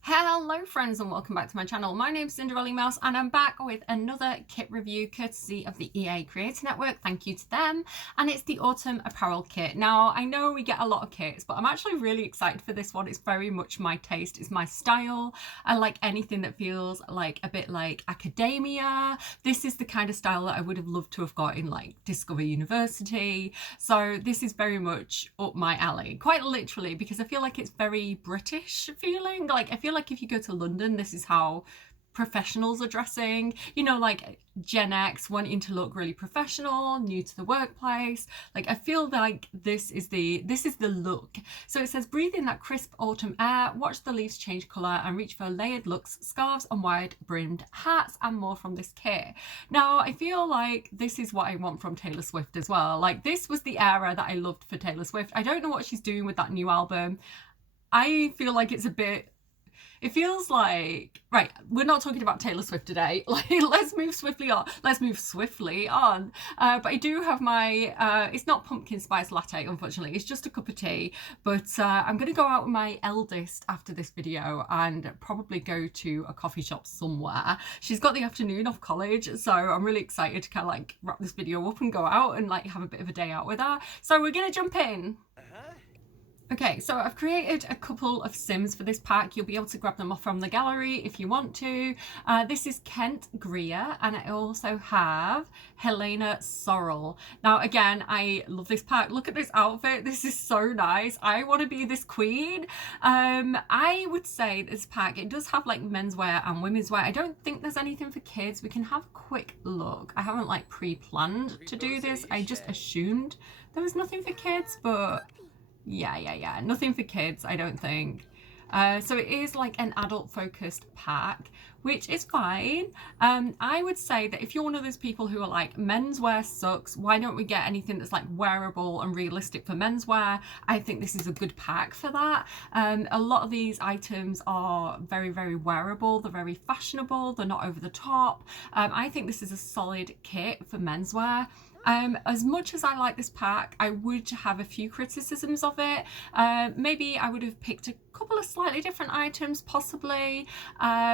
Hello friends and welcome back to my channel. My name's Cinderellimouse and I'm back with another kit review courtesy of the EA Creator Network. Thank you to them. And it's the Autumn Apparel kit. Now I know we get a lot of kits, but I'm actually really excited for this one. It's very much my taste, it's my style. I like anything that feels like a bit like academia. This is the kind of style that I would have loved to have got in like Discover University. So this is very much up my alley, quite literally, because I feel like it's very British feeling. Like I feel like if you go to London, this is how professionals are dressing, you know, like Gen X wanting to look really professional, new to the workplace. Like I feel like this is the look. So it says, breathe in that crisp autumn air, watch the leaves change colour and reach for layered looks, scarves and wide brimmed hats and more from this kit. Now I feel like this is what I want from Taylor Swift as well. Like this was the era that I loved for Taylor Swift. I don't know what she's doing with that new album. I feel like it's a bit, it feels like, right, we're not talking about Taylor Swift today. Like, let's move swiftly on. But I do have my, it's not pumpkin spice latte, unfortunately. It's just a cup of tea. But I'm going to go out with my eldest after this video and probably go to a coffee shop somewhere. She's got the afternoon off college, so I'm really excited to kind of like wrap this video up and go out and like have a bit of a day out with her. So we're going to jump in. Okay, so I've created a couple of Sims for this pack. You'll be able to grab them off from the gallery if you want to. This is Kent Greer, and I also have Helena Sorrell. Now, again, I love this pack. Look at this outfit. This is so nice. I want to be this queen. I would say this pack, it does have like menswear and women's wear. I don't think there's anything for kids. We can have a quick look. I haven't like pre-planned to do this. I just assumed there was nothing for kids, but yeah, nothing for kids, I don't think. So it is like an adult focused pack, which is fine. I would say that if you're one of those people who are like, menswear sucks, why don't we get anything that's like wearable and realistic for menswear? I think this is a good pack for that. A lot of these items are very, very wearable. They're very fashionable. They're not over the top. I think this is a solid kit for menswear. As much as I like this pack, I would have a few criticisms of it. Maybe I would have picked a couple of slightly different items, possibly.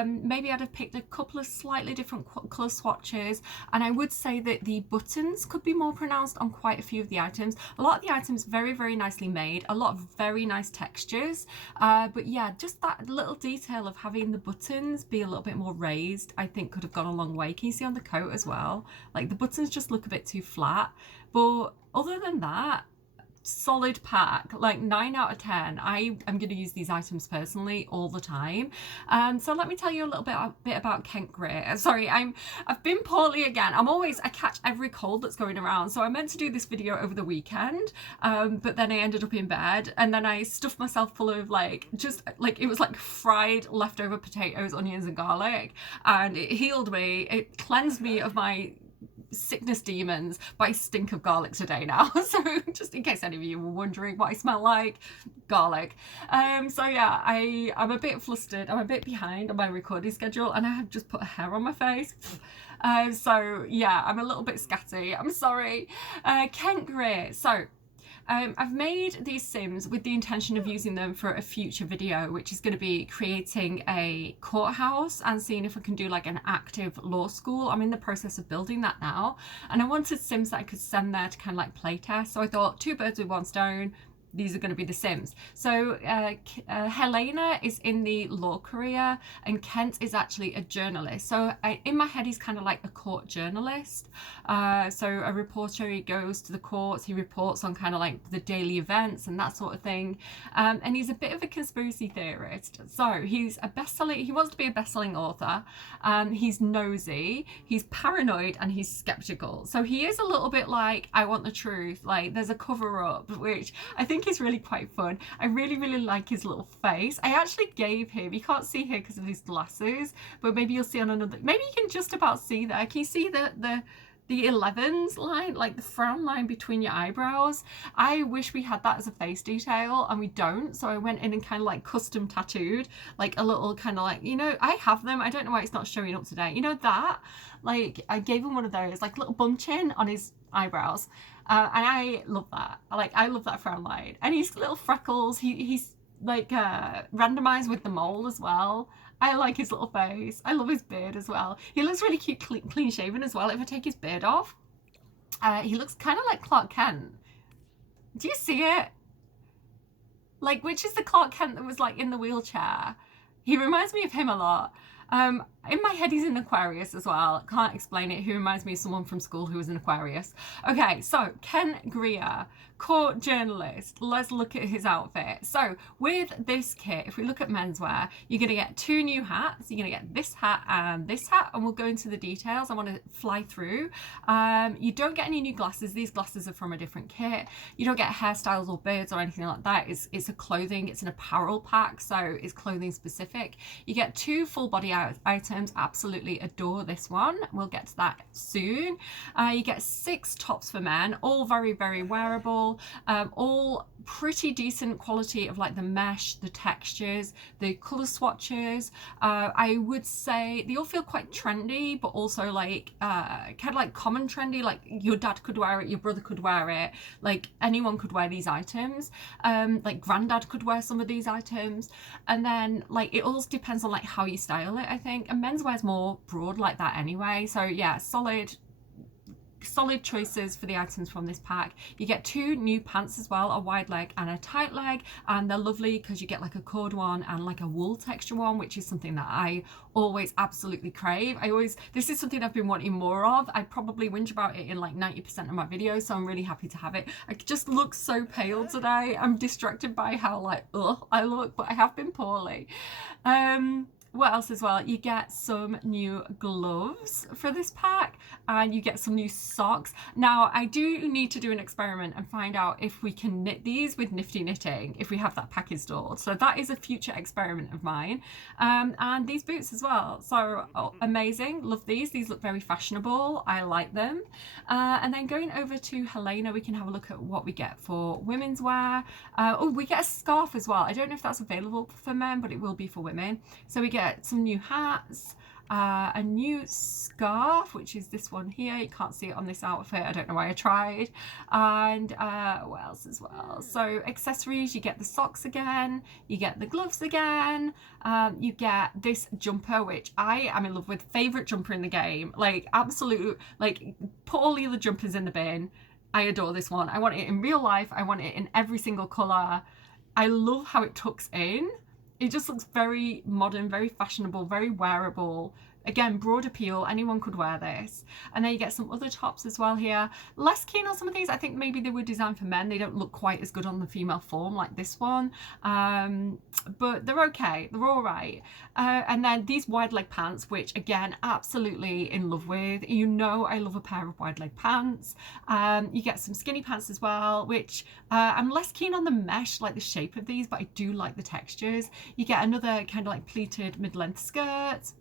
Maybe I'd have picked a couple of slightly different colour swatches. And I would say that the buttons could be more pronounced on quite a few of the items. A lot of the items very, very nicely made. A lot of very nice textures. But yeah, just that little detail of having the buttons be a little bit more raised, I think could have gone a long way. Can you see on the coat as well? Like the buttons just look a bit too flat. But other than that, solid pack, like 9 out of 10. I am going to use these items personally all the time. So let me tell you a little bit about Kent Greer. Sorry, I've been poorly again. I catch every cold that's going around. So I meant to do this video over the weekend, but then I ended up in bed and then I stuffed myself full of like, just like, it was like fried leftover potatoes, onions and garlic, and it healed me. It cleansed me of my sickness demons, but I stink of garlic today now. So just in case any of you were wondering what I smell like, garlic. So yeah, I'm a bit flustered. I'm a bit behind on my recording schedule and I have just put a hair on my face. So yeah, I'm a little bit scatty. I'm sorry. Kent Greer. So I've made these Sims with the intention of using them for a future video, which is going to be creating a courthouse and seeing if I can do like an active law school. I'm in the process of building that now, and I wanted Sims that I could send there to kind of like play test. So I thought, two birds with one stone. These are going to be the Sims. So Helena is in the law career and Kent is actually a journalist. So in my head, he's kind of like a court journalist. So a reporter, he goes to the courts, he reports on kind of like the daily events and that sort of thing. And he's a bit of a conspiracy theorist. So he's he wants to be a best-selling author. He's nosy, he's paranoid and he's skeptical. So he is a little bit like, I want the truth. Like there's a cover-up, which I think is really quite fun. I really, really like his little face. I actually gave him, you can't see here because of his glasses, but maybe you'll see on another, maybe you can just about see there. Can you see the 11s line, like the frown line between your eyebrows? I wish we had that as a face detail and we don't. So I went in and kind of like custom tattooed like a little kind of like, you know, I have them. I don't know why it's not showing up today. You know that? Like I gave him one of those, like little bum chin on his eyebrows. And I love that. I love that frown line. And his little freckles, he's randomized with the mole as well. I like his little face. I love his beard as well. He looks really cute, clean shaven as well. If I take his beard off, he looks kind of like Clark Kent. Do you see it? Like, which is the Clark Kent that was like in the wheelchair? He reminds me of him a lot. In my head, he's an Aquarius as well. Can't explain it. He reminds me of someone from school who was an Aquarius. Okay, so Ken Greer, court journalist. Let's look at his outfit. So with this kit, if we look at menswear, you're going to get 2 new hats. You're going to get this hat, and we'll go into the details. I want to fly through. You don't get any new glasses. These glasses are from a different kit. You don't get hairstyles or beards or anything like that. It's a clothing. It's an apparel pack, so it's clothing specific. You get 2 full body items. Absolutely adore this one. We'll get to that soon. You get 6 tops for men, all very, very wearable, all pretty decent quality of like the mesh, the textures, the color swatches. I would say they all feel quite trendy, but also like kind of like common trendy, like your dad could wear it, your brother could wear it, like anyone could wear these items. Like granddad could wear some of these items, and then like it all depends on like how you style it, I think. And menswear is more broad like that anyway. So yeah, solid choices for the items from this pack. You get 2 new pants as well, a wide leg and a tight leg, and they're lovely because you get like a cord one and like a wool texture one, which is something that I always absolutely crave. This is something I've been wanting more of. I probably whinge about it in like 90% of my videos, so I'm really happy to have it. I just look so pale today. I'm distracted by how like I look, but I have been poorly. What else as well? You get some new gloves for this pack, and you get some new socks. Now, I do need to do an experiment and find out if we can knit these with Nifty Knitting, if we have that pack installed. So that is a future experiment of mine. And these boots as well. So amazing. Love these. These look very fashionable. I like them. And then going over to Helena, we can have a look at what we get for women's wear. We get a scarf as well. I don't know if that's available for men, but it will be for women. So we get some new hats, a new scarf, which is this one here. You can't see it on this outfit. I don't know why I tried. And what else as well? So accessories, you get the socks again, you get the gloves again, you get this jumper, which I am in love with. Favorite jumper in the game. Like absolute, like put all the other jumpers in the bin. I adore this one. I want it in real life. I want it in every single color. I love how it tucks in. It just looks very modern, very fashionable, very wearable. Again, broad appeal, anyone could wear this. And then you get some other tops as well here. Less keen on some of these. I think maybe they were designed for men. They don't look quite as good on the female form like this one. But they're okay. They're all right. And then these wide leg pants, which again, absolutely in love with. You know I love a pair of wide leg pants. You get some skinny pants as well, which I'm less keen on the mesh, like the shape of these, but I do like the textures. You get another kind of like pleated mid-length skirt.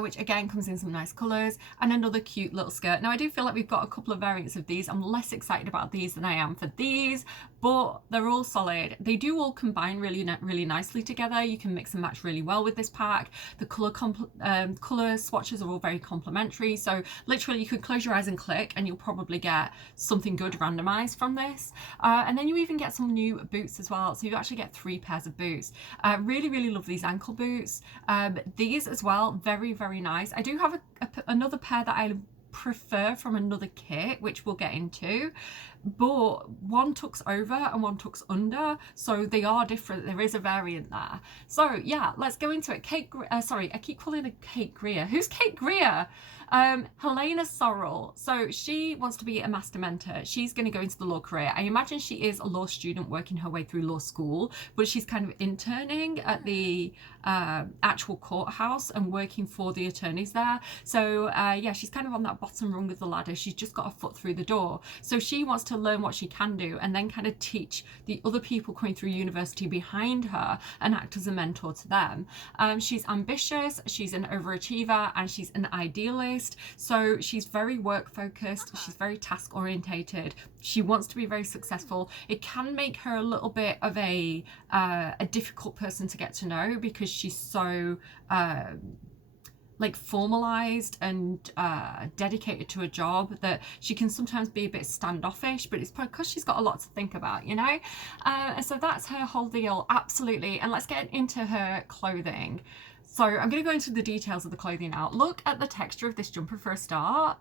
Which again comes in some nice colours, and another cute little skirt. Now I do feel like we've got a couple of variants of these. I'm less excited about these than I am for these, but they're all solid. They do all combine really nicely together. You can mix and match really well with this pack. The colour swatches are all very complementary, so literally you could close your eyes and click and you'll probably get something good randomised from this. And then you even get some new boots as well, so you actually get 3 pairs of boots. Really love these ankle boots. These as well, very nice. I do have another pair that I prefer from another kit, which we'll get into, but one tucks over and one tucks under, so they are different. There is a variant there. So yeah, let's go into it. Sorry, I keep calling her Kate Greer. Who's Kate Greer? Helena Sorrell. So she wants to be a master mentor. She's going to go into the law career. I imagine she is a law student working her way through law school, but she's kind of interning at the actual courthouse and working for the attorneys there. So yeah, she's kind of on that bottom rung of the ladder. She's just got a foot through the door. So she wants to learn what she can do and then kind of teach the other people coming through university behind her and act as a mentor to them. She's ambitious, she's an overachiever, and she's an idealist. So she's very work focused, she's very task orientated, she wants to be very successful. It can make her a little bit of a difficult person to get to know because she's so like formalized and dedicated to a job, that she can sometimes be a bit standoffish, but it's because she's got a lot to think about, you know. And so that's her whole deal, absolutely. And let's get into her clothing. So I'm going to go into the details of the clothing now. Look at the texture of this jumper for a start.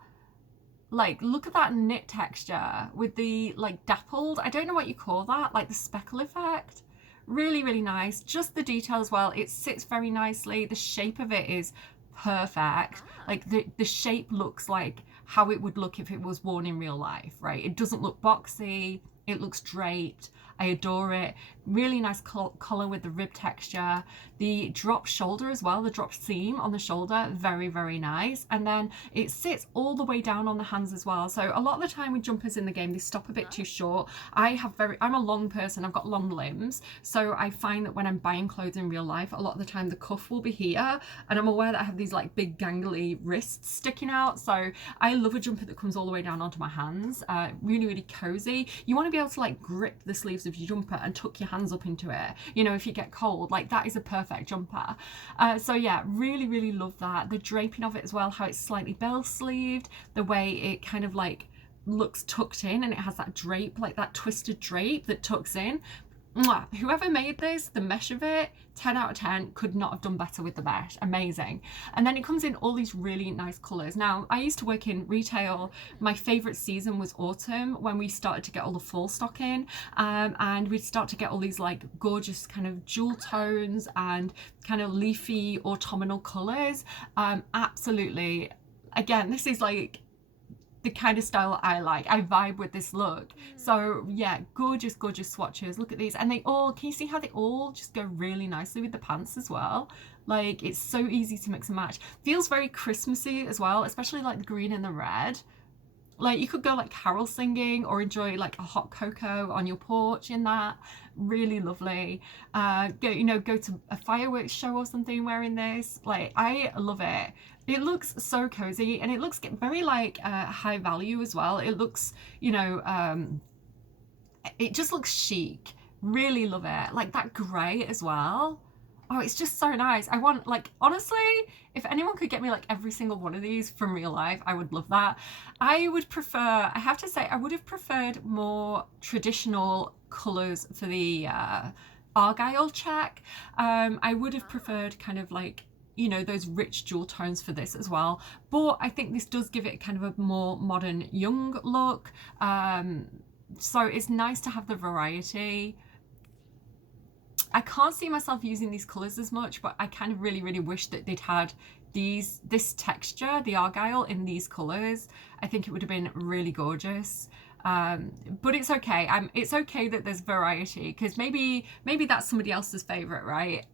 Like, look at that knit texture with the like dappled, I don't know what you call that, like the speckle effect. Really, really nice. Just the detail as well. It sits very nicely. The shape of it is perfect. Like the shape looks like how it would look if it was worn in real life, right? It doesn't look boxy. It looks draped. I adore it. Really nice collar with the rib texture. The drop shoulder as well, the drop seam on the shoulder, very, very nice. And then it sits all the way down on the hands as well. So a lot of the time with jumpers in the game, they stop a bit too short. I'm a long person, I've got long limbs. So I find that when I'm buying clothes in real life, a lot of the time the cuff will be here. And I'm aware that I have these like big gangly wrists sticking out. So I love a jumper that comes all the way down onto my hands. Really, really cozy. You want to be able to like grip the sleeves of your jumper and tuck your hands up into it, you know, if you get cold. Like, that is a perfect jumper. So yeah, really, really love that. The draping of it as well, how it's slightly bell sleeved, the way it kind of like looks tucked in, and it has that drape, like that twisted drape that tucks in. Mwah. Whoever made this, the mesh of it, 10 out of 10, could not have done better with the mesh. Amazing. And then it comes in all these really nice colors. Now, I used to work in retail. My favorite season was autumn, when we started to get all the fall stock in, and we'd start to get all these like gorgeous kind of jewel tones and kind of leafy autumnal colors. Absolutely. Again, this is like the kind of style I like. I vibe with this look. So yeah, gorgeous, gorgeous swatches. Look at these. And they all, can you see how they all just go really nicely with the pants as well? Like, it's so easy to mix and match. Feels very Christmassy as well, especially like the green and the red. Like, you could go like carol singing or enjoy like a hot cocoa on your porch in that. Really lovely. Go to a fireworks show or something wearing this. Like, I love it. It looks so cozy, and it looks very like high value as well. It looks, you know, it just looks chic. Really love it. Like that grey as well. Oh, it's just so nice. I want, like, honestly, if anyone could get me like every single one of these from real life, I would love that. I would prefer, I have to say, I would have preferred more traditional colours for the Argyle check. I would have preferred kind of like, you know, those rich jewel tones for this as well. But I think this does give it kind of a more modern, young look. So it's nice to have the variety. I can't see myself using these colours as much, but I kind of really, really wish that they'd had this texture, the Argyle, in these colours. I think it would have been really gorgeous. But it's okay. It's okay that there's variety, because maybe that's somebody else's favourite, right?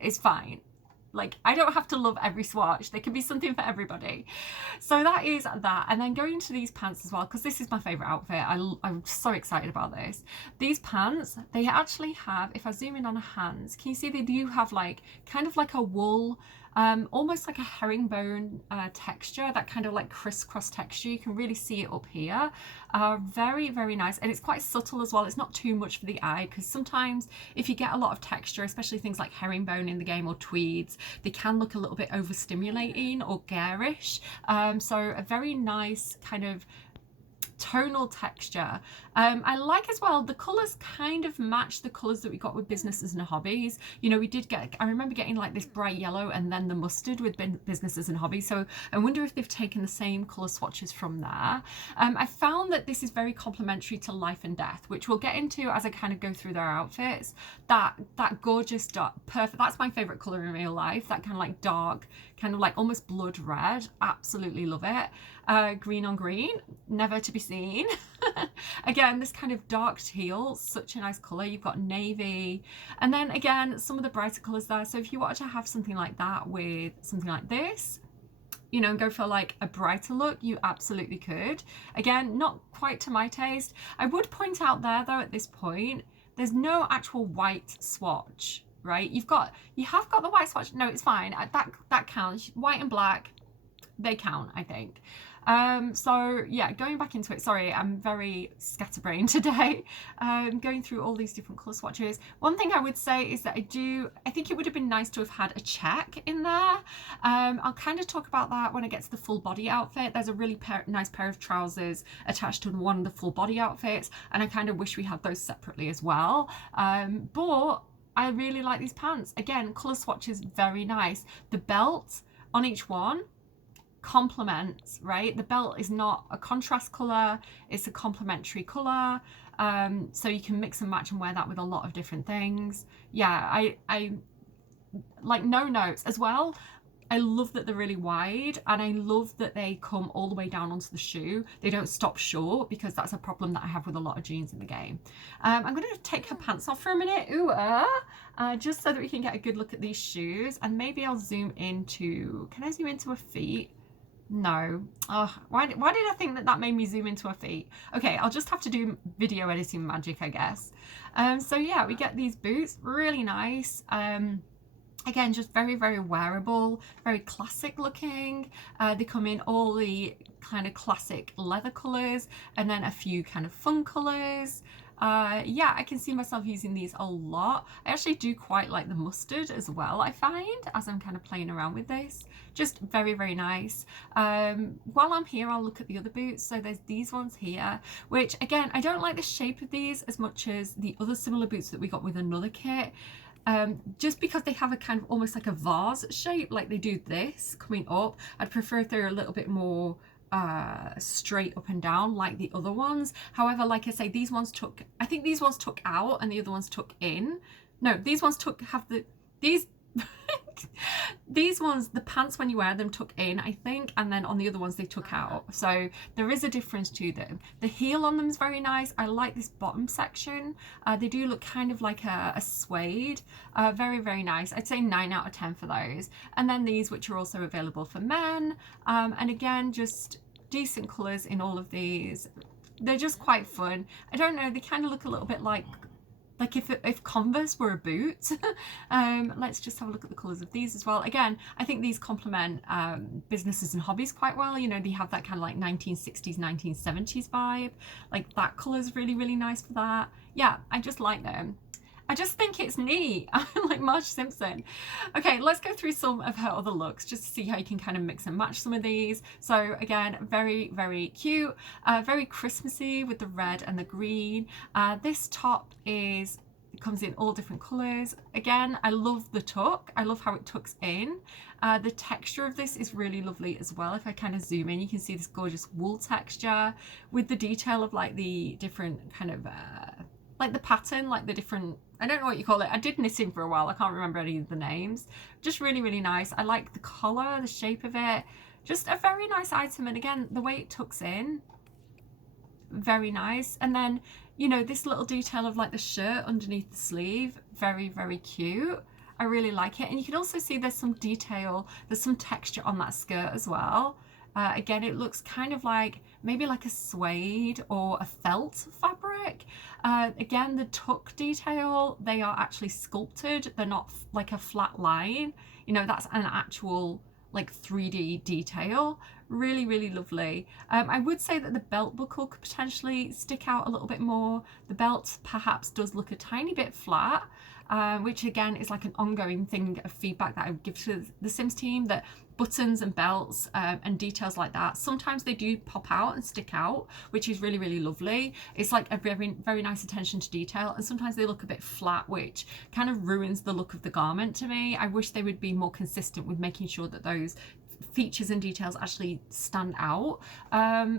It's fine. Like, I don't have to love every swatch. There can be something for everybody. So that is that. And then going into these pants as well, because this is my favourite outfit. I'm so excited about this. These pants, they actually have, if I zoom in on her hands, can you see they do have like, kind of like a wool, almost like a herringbone texture, that kind of like crisscross texture. You can really see it up here. Very, very nice. And it's quite subtle as well. It's not too much for the eye, because sometimes if you get a lot of texture, especially things like herringbone in the game or tweeds, they can look a little bit overstimulating or garish. So a very nice kind of tonal texture. I like as well, the colours kind of match the colours that we got with Businesses and Hobbies. You know, we did get, I remember getting like this bright yellow and then the mustard with Businesses and Hobbies. So I wonder if they've taken the same colour swatches from there. I found that this is very complementary to Life and Death, which we'll get into as I kind of go through their outfits. That gorgeous dark, perfect, that's my favourite colour in real life. That kind of like dark, kind of like almost blood red. Absolutely love it. Green on green, never to be seen. Again, this kind of dark teal, such a nice colour. You've got navy, and then again some of the brighter colours there. So if you wanted to have something like that with something like this, you know, and go for like a brighter look, you absolutely could. Again, not quite to my taste. I would point out there though, at this point, there's no actual white swatch, right? You have got the white swatch. No, it's fine. That counts. White and black, they count, I think. So yeah, going back into it, sorry, I'm very scatterbrained today, going through all these different colour swatches. One thing I would say is that I think it would have been nice to have had a check in there. I'll kind of talk about that when I get to the full body outfit. There's a really nice pair of trousers attached to one of the full body outfits, and I kind of wish we had those separately as well. But I really like these pants. Again, colour swatches, very nice. The belt on each one complements, right? The belt is not a contrast colour, it's a complementary colour. So you can mix and match and wear that with a lot of different things. Yeah, I like no notes as well. I love that they're really wide, and I love that they come all the way down onto the shoe. They don't stop short, because that's a problem that I have with a lot of jeans in the game. I'm going to take her pants off for a minute, just so that we can get a good look at these shoes, and maybe I'll zoom into, can I zoom into her feet? No. Oh, why did I think that made me zoom into her feet? Okay, I'll just have to do video editing magic, I guess. So yeah, we get these boots, really nice. Again, just very, very wearable, very classic looking. They come in all the kind of classic leather colours, and then a few kind of fun colours. Yeah, I can see myself using these a lot. I actually do quite like the mustard as well, I find, as I'm kind of playing around with this. Just very, very nice. While I'm here, I'll look at the other boots. So there's these ones here, which again, I don't like the shape of these as much as the other similar boots that we got with another kit. Just because they have a kind of almost like a vase shape, like they do this coming up. I'd prefer if they're a little bit more straight up and down like the other ones. However, like I say, these ones I think these ones took out and the other ones took in. No, these ones these ones, the pants when you wear them took in, I think, and then on the other ones they took out. So there is a difference to them. The heel on them is very nice. I like this bottom section. They do look kind of like a suede. Very, very nice. I'd say 9 out of 10 for those. And then these, which are also available for men. And again, just decent colours in all of these. They're just quite fun. I don't know, they kind of look a little bit like if Converse were a boot. Let's just have a look at the colours of these as well. Again, I think these complement businesses and hobbies quite well. You know, they have that kind of like 1960s, 1970s vibe. Like that colour is really, really nice for that. Yeah, I just like them. I just think it's neat. I'm like Marge Simpson. Okay, let's go through some of her other looks just to see how you can kind of mix and match some of these. So again, very, very cute, very Christmassy with the red and the green. This top comes in all different colours. Again, I love the tuck. I love how it tucks in. The texture of this is really lovely as well. If I kind of zoom in, you can see this gorgeous wool texture with the detail of like the different kind of like the pattern, like the different, I don't know what you call it. I did knitting for a while. I can't remember any of the names. Just really, really nice. I like the collar, the shape of it. Just a very nice item. And again, the way it tucks in, very nice. And then, you know, this little detail of like the shirt underneath the sleeve, very, very cute. I really like it. And you can also see there's some detail, there's some texture on that skirt as well. Again, it looks kind of like maybe like a suede or a felt fabric. Again, the tuck detail, they are actually sculpted. They're not like a flat line. You know, that's an actual like 3D detail. Really, really lovely. I would say that the belt buckle could potentially stick out a little bit more. The belt perhaps does look a tiny bit flat, which again is like an ongoing thing of feedback that I would give to the Sims team, that buttons and belts and details like that, sometimes they do pop out and stick out, which is really, really lovely. It's like a very, very nice attention to detail, and sometimes they look a bit flat, which kind of ruins the look of the garment to me. I wish they would be more consistent with making sure that those features and details actually stand out.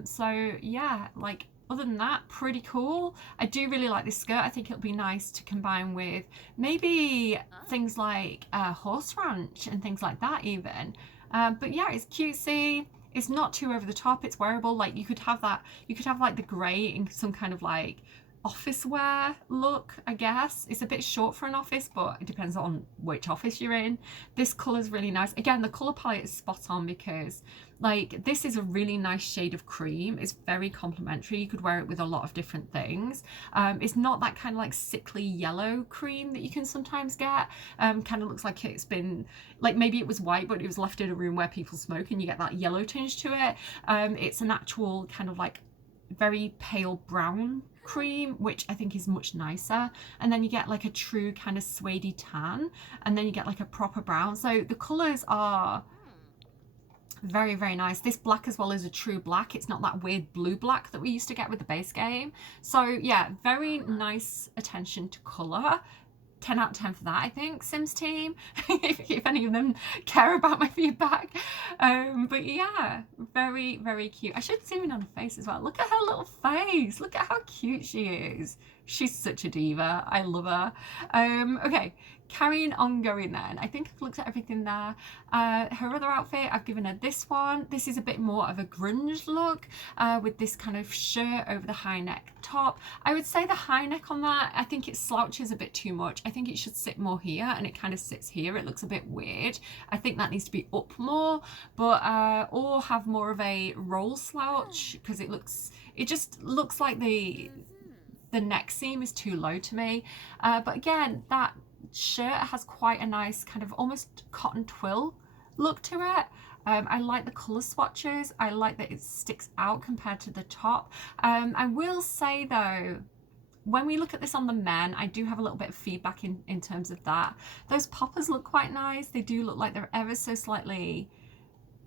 So yeah, like other than that, pretty cool. I do really like this skirt. I think it'll be nice to combine with maybe things like horse ranch and things like that even. But yeah, it's cutesy. It's not too over the top. It's wearable. Like you could have that, you could have like the grey in some kind of like office wear look, I guess. It's a bit short for an office, but it depends on which office you're in. This colour's really nice. Again, the colour palette is spot on because like this is a really nice shade of cream. It's very complimentary. You could wear it with a lot of different things. It's not that kind of like sickly yellow cream that you can sometimes get. Kind of looks like it's been, like maybe it was white but it was left in a room where people smoke and you get that yellow tinge to it. It's an actual kind of like very pale brown cream, which I think is much nicer, and then you get like a true kind of suede tan, and then you get like a proper brown. So the colours are very, very nice. This black as well is a true black. It's not that weird blue black that we used to get with the base game. So yeah, very nice attention to colour. 10 out of 10 for that, I think, Sims team, if any of them care about my feedback. But yeah, very, very cute. I should zoom in on her face as well. Look at her little face. Look at how cute she is. She's such a diva. I love her. Okay, carrying on going then. I think I've looked at everything there. Her other outfit, I've given her this one. This is a bit more of a grunge look with this kind of shirt over the high neck top. I would say the high neck on that, I think it slouches a bit too much. I think it should sit more here, and it kind of sits here. It looks a bit weird. I think that needs to be up more, but or have more of a roll slouch, because it just looks like the neck seam is too low to me. But again, that shirt has quite a nice kind of almost cotton twill look to it. I like the colour swatches. I like that it sticks out compared to the top. I will say though, when we look at this on the men, I do have a little bit of feedback in terms of that. Those poppers look quite nice. They do look like they're ever so slightly,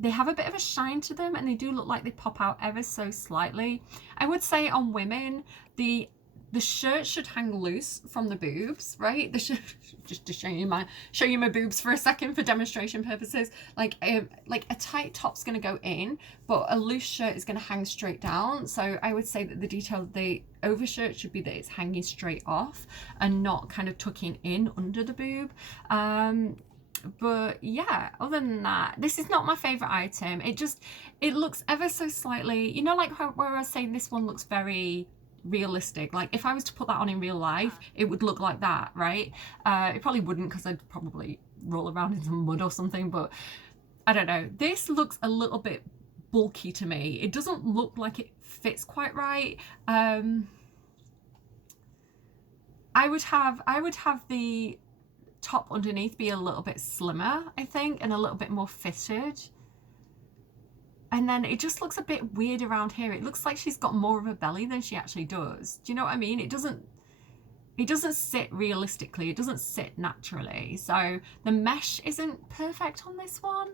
they have a bit of a shine to them, and they do look like they pop out ever so slightly. I would say on women, the shirt should hang loose from the boobs, right? The shirt, just to show you my boobs for a second for demonstration purposes. Like a tight top's going to go in, but a loose shirt is going to hang straight down. So I would say that the detail of the overshirt should be that it's hanging straight off and not kind of tucking in under the boob. But yeah, other than that, this is not my favorite item. It looks ever so slightly, you know, like where I was saying this one looks very realistic. Like if I was to put that on in real life, it would look like that, right? It probably wouldn't, because I'd probably roll around in some mud or something, but I don't know. This looks a little bit bulky to me. It doesn't look like it fits quite right. I would have the top underneath be a little bit slimmer, I think, and a little bit more fitted. And then it just looks a bit weird around here. It looks like she's got more of a belly than she actually does. Do you know what I mean? It doesn't sit realistically. It doesn't sit naturally. So the mesh isn't perfect on this one,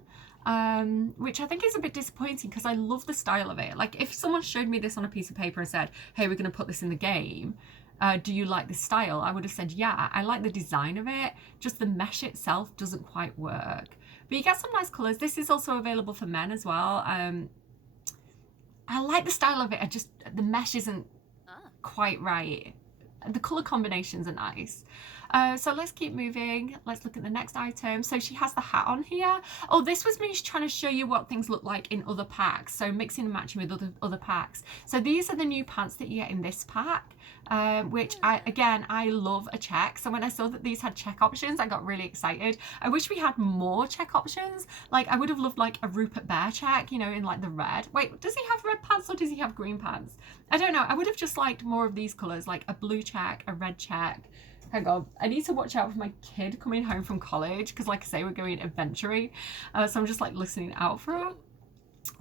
which I think is a bit disappointing, because I love the style of it. Like if someone showed me this on a piece of paper and said, hey, we're going to put this in the game, do you like this style? I would have said, yeah, I like the design of it. Just the mesh itself doesn't quite work. But you get some nice colours. This is also available for men as well. I like the style of it. The mesh isn't quite right. The colour combinations are nice. So let's keep moving. Let's look at the next item. So she has the hat on here. Oh, this was me trying to show you what things look like in other packs. So mixing and matching with other packs. So these are the new pants that you get in this pack, which I love a check. So when I saw that these had check options, I got really excited. I wish we had more check options. Like I would have loved like a Rupert Bear check, you know, in like the red. Wait, does he have red pants or does he have green pants? I don't know. I would have just liked more of these colours, like a blue check, a red check. Hang on, I need to watch out for my kid coming home from college, because like I say, we're going adventuring, so I'm just like listening out for her.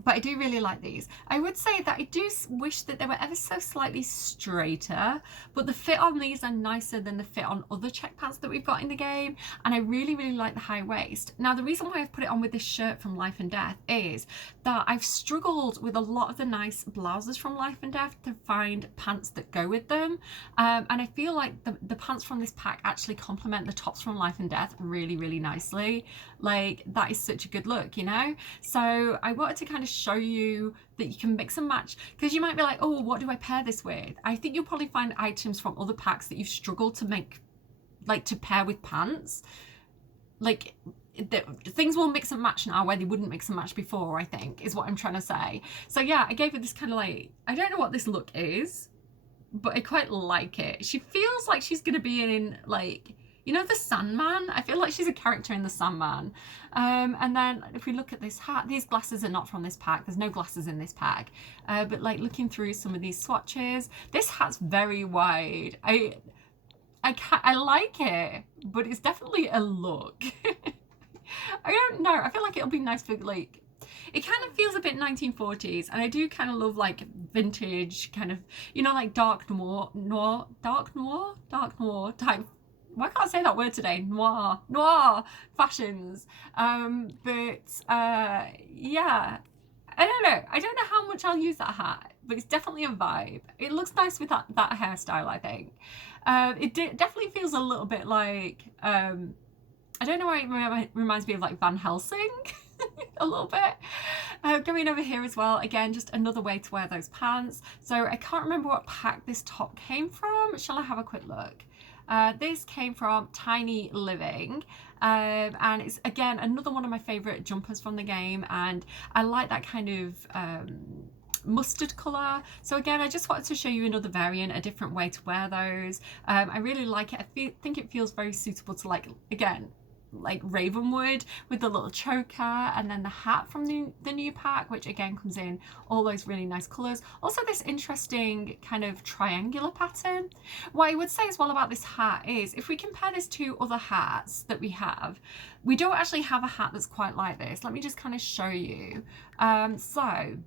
But I do really like these. I would say that I do wish that they were ever so slightly straighter, but the fit on these are nicer than the fit on other check pants that we've got in the game, and I really, really like the high waist. Now, the reason why I've put it on with this shirt from Life and Death is that I've struggled with a lot of the nice blouses from Life and Death to find pants that go with them, and I feel like the pants from this pack actually complement the tops from Life and Death really, really nicely. Like, that is such a good look, you know? So I wanted to kind of show you that you can mix and match, because you might be like, oh, what do I pair this with? I think you'll probably find items from other packs that you've struggled to make, like to pair with pants. Like things will mix and match now where they wouldn't mix and match before, I think, is what I'm trying to say. So yeah, I gave it this kind of like, I don't know what this look is, but I quite like it. She feels like she's gonna be in, like, you know, the Sandman? I feel like she's a character in the Sandman. And then if we look at this hat, these glasses are not from this pack. There's no glasses in this pack. But like looking through some of these swatches, this hat's very wide. I like it, but it's definitely a look. I don't know. I feel like it'll be nice for, like, it kind of feels a bit 1940s, and I do kind of love like vintage kind of, you know, like dark noir type. Why can't I say that word today? Noir fashions. Yeah, I don't know. I don't know how much I'll use that hat, but it's definitely a vibe. It looks nice with that hairstyle, I think. It definitely feels a little bit like, I don't know why it reminds me of like Van Helsing. A little bit. Going over here as well, again, just another way to wear those pants. So I can't remember what pack this top came from. Shall I have a quick look? This came from Tiny Living, and it's again another one of my favorite jumpers from the game, and I like that kind of mustard color. So again, I just wanted to show you another variant, a different way to wear those. I really like it. I think it feels very suitable to, like, again, like Ravenwood with the little choker, and then the hat from the new pack, which again comes in all those really nice colors. Also this interesting kind of triangular pattern. What I would say as well about this hat is, if we compare this to other hats that we have, we don't actually have a hat that's quite like this. Let me just kind of show you. So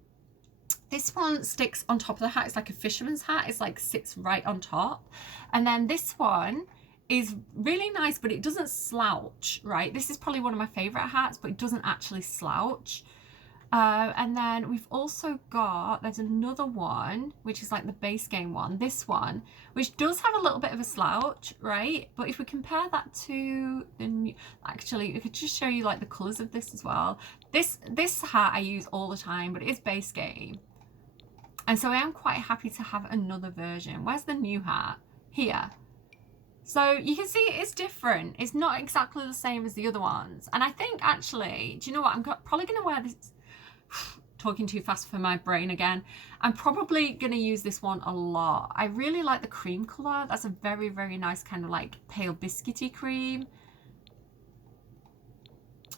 this one sticks on top of the hat. It's like a fisherman's hat. It's like sits right on top. And then this one is really nice, but it doesn't slouch, right? This is probably one of my favorite hats, but it doesn't actually slouch. And then we've also got, there's another one, which is like the base game one, this one, which does have a little bit of a slouch, right? But if we compare that to the new, actually, I could just show you like the colors of this as well. This hat I use all the time, but it is base game. And so I am quite happy to have another version. Where's the new hat? Here. So you can see it's different. It's not exactly the same as the other ones. And I think actually, do you know what? I'm probably going to wear this, talking too fast for my brain again. I'm probably going to use this one a lot. I really like the cream color. That's a very, very nice kind of like pale biscuity cream.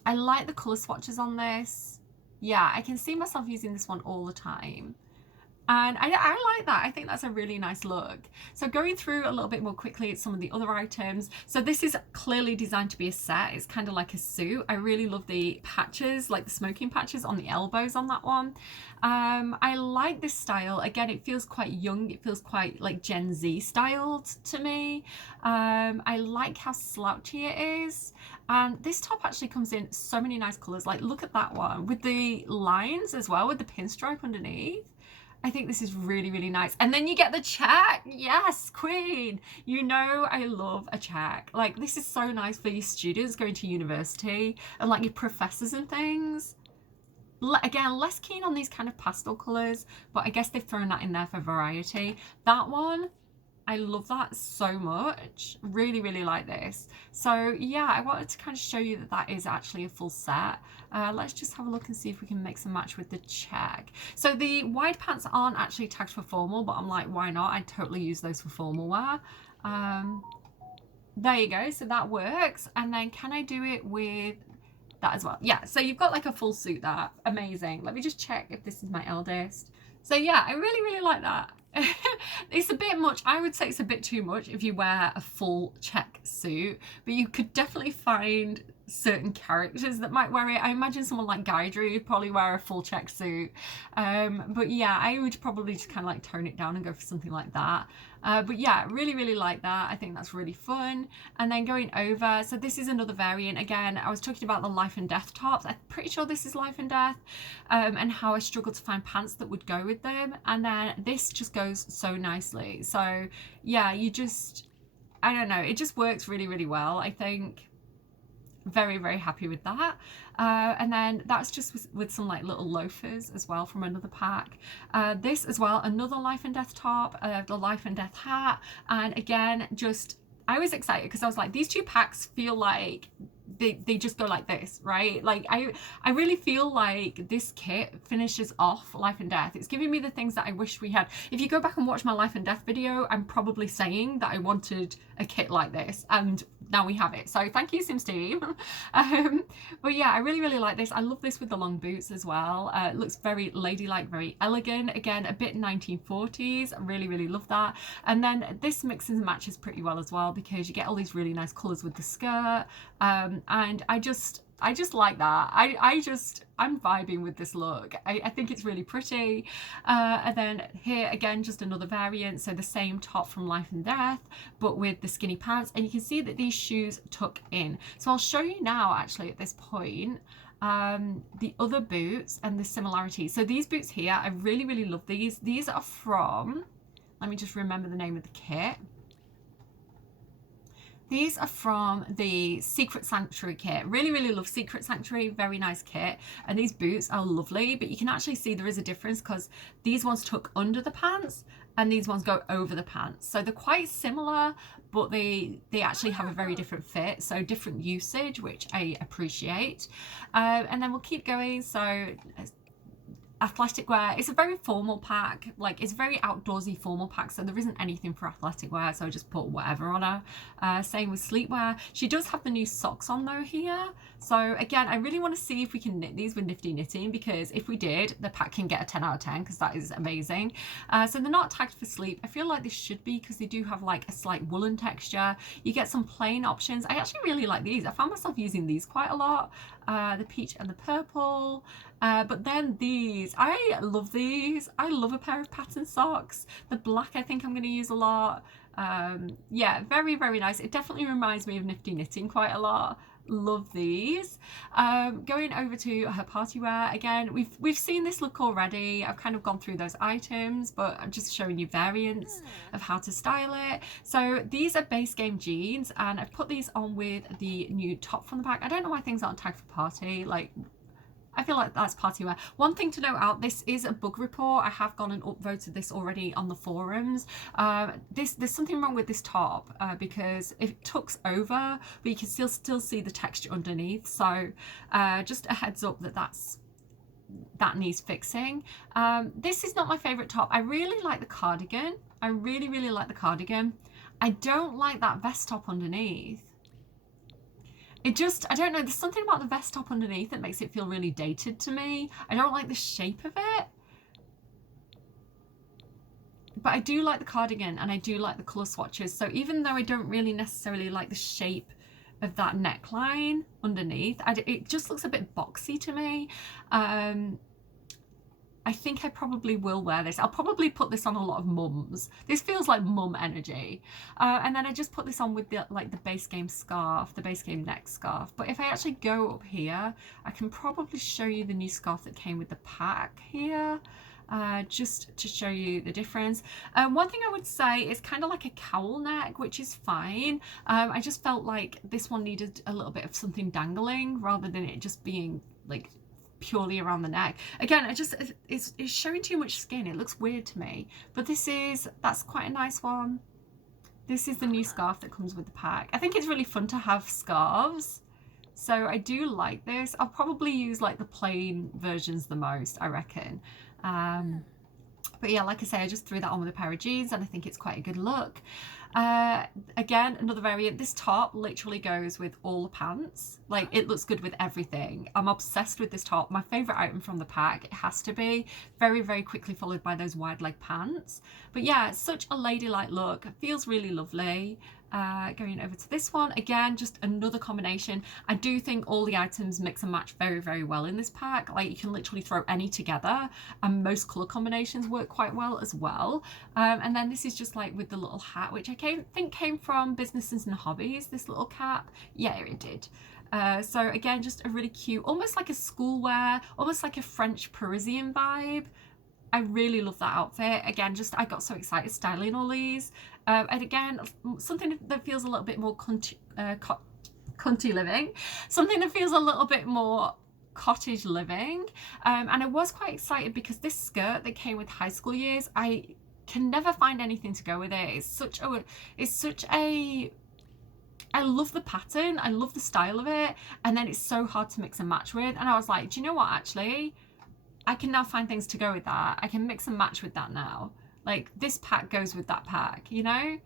I like the color swatches on this. Yeah, I can see myself using this one all the time. And I like that. I think that's a really nice look. So going through a little bit more quickly at some of the other items. So this is clearly designed to be a set. It's kind of like a suit. I really love the patches, like the smoking patches on the elbows on that one. I like this style. Again, it feels quite young. It feels quite like Gen Z styled to me. I like how slouchy it is. And this top actually comes in so many nice colors. Like, look at that one with the lines as well, with the pinstripe underneath. I think this is really, really nice. And then you get the check. Yes, queen. You know I love a check. Like, this is so nice for your students going to university and like your professors and things. Again, less keen on these kind of pastel colours, but I guess they've thrown that in there for variety. That one, I love that so much. Really, really like this. So yeah, I wanted to kind of show you that that is actually a full set. Let's just have a look and see if we can mix and match with the check. So the wide pants aren't actually tagged for formal, but I'm like, why not? I'd totally use those for formal wear. There you go. So that works. And then can I do it with that as well? Yeah. So you've got like a full suit there. Amazing. Let me just check if this is my eldest. So yeah, I really, really like that. It's a bit much. I would say it's a bit too much if you wear a full check suit, but you could definitely find certain characters that might wear it. I imagine someone like Guydry would probably wear a full check suit. But yeah, I would probably just kind of like tone it down and go for something like that. But yeah, really, really like that. I think that's really fun. And then going over, so this is another variant. Again, I was talking about the Life and Death tops. I'm pretty sure this is Life and Death, and how I struggled to find pants that would go with them. And then this just goes so nicely. So yeah, you just, I don't know, it just works really, really well, I think. Very, very happy with that. And then that's just with some like little loafers as well from another pack. This as well, another Life and Death top, the Life and Death hat. And again, just, I was excited because I was like, these two packs feel like they just go like this, right? Like I really feel like this kit finishes off Life and Death. It's giving me the things that I wish we had. If you go back and watch my Life and Death video, I'm probably saying that I wanted a kit like this, and now we have it. So thank you, Sims team. But yeah, I really like this. I love this with the long boots as well. It looks very ladylike, very elegant. Again, a bit 1940s. I really love that. And then this mixes and matches pretty well as well, because you get all these really nice colours with the skirt. And I just like that. I'm vibing with this look. I think it's really pretty. And then here again, just another variant. So the same top from Life and Death, but with the skinny pants. And you can see that these shoes tuck in. So I'll show you now, actually, at this point, the other boots and the similarities. So these boots here, I really love these. These are from, let me just remember the name of the kit. These are from the Secret Sanctuary kit. Really love Secret Sanctuary, very nice kit. And these boots are lovely, but you can actually see there is a difference, because these ones tuck under the pants and these ones go over the pants. So they're quite similar, but they actually have a very different fit, so different usage, which I appreciate. And then we'll keep going. So athletic wear, it's a very formal pack, like it's very outdoorsy formal pack, so there isn't anything for athletic wear, so I just put whatever on her. Same with sleepwear. She does have the new socks on though here, so again, I really want to see if we can knit these with Nifty Knitting, because if we did, the pack can get a 10 out of 10, because that is amazing. So they're not tagged for sleep. I feel like this should be, because they do have like a slight woolen texture. You get some plain options. I actually really like these. I found myself using these quite a lot, the peach and the purple. But then these, I love these. I love a pair of pattern socks. The black I think I'm going to use a lot. Yeah, very nice. It definitely reminds me of Nifty Knitting quite a lot. Love these. Going over to her party wear, again, we've seen this look already. I've kind of gone through those items, but I'm just showing you variants of how to style it. So these are base game jeans, and I've put these on with the new top from the back. I don't know why things aren't tagged for party, like I feel like that's party wear. One thing to note out, this is a bug report. I have gone and upvoted this already on the forums. There's something wrong with this top because it tucks over, but you can still see the texture underneath. So just a heads up that needs fixing. This is not my favorite top. I really like the cardigan. I really like the cardigan. I don't like that vest top underneath. I don't know, there's something about the vest top underneath that makes it feel really dated to me. I don't like the shape of it. But I do like the cardigan, and I do like the colour swatches. So even though I don't really necessarily like the shape of that neckline underneath, it just looks a bit boxy to me. I think I probably will wear this. I'll probably put this on a lot of mums. This feels like mum energy. And then I just put this on with the base game scarf, the base game neck scarf. But if I actually go up here, I can probably show you the new scarf that came with the pack here. Just to show you the difference. One thing I would say is kind of like a cowl neck, which is fine. I just felt like this one needed a little bit of something dangling rather than it just being like purely around the neck. Again, it's showing too much skin. It looks weird to me, but that's quite a nice one. This is the new scarf that comes with the pack. I think it's really fun to have scarves, so I do like this. I'll probably use like the plain versions the most, I reckon. But yeah, like I say, I just threw that on with a pair of jeans, and I think it's quite a good look. Again, another variant. This top literally goes with all the pants. Like, it looks good with everything. I'm obsessed with this top. My favorite item from the pack, it has to be. Very quickly followed by those wide leg pants. But yeah, such a ladylike look. It feels really lovely. Going over to this one, again, just another combination. I do think all the items mix and match very well in this pack. Like, you can literally throw any together, and most colour combinations work quite well as well. And then this is just like with the little hat, which I think came from Businesses and Hobbies, this little cap. Yeah, it did. So again, just a really cute, almost like a school wear, almost like a French Parisian vibe. I really love that outfit. Again, I got so excited styling all these. And again, something that feels a little bit more cunty living. Something that feels a little bit more cottage living. And I was quite excited because this skirt that came with High School Years, I can never find anything to go with it. It's such a I love the pattern, I love the style of it, and then it's so hard to mix and match with. And I was like, do you know what, actually, I can now find things to go with that. I can mix and match with that now. Like, this pack goes with that pack, you know?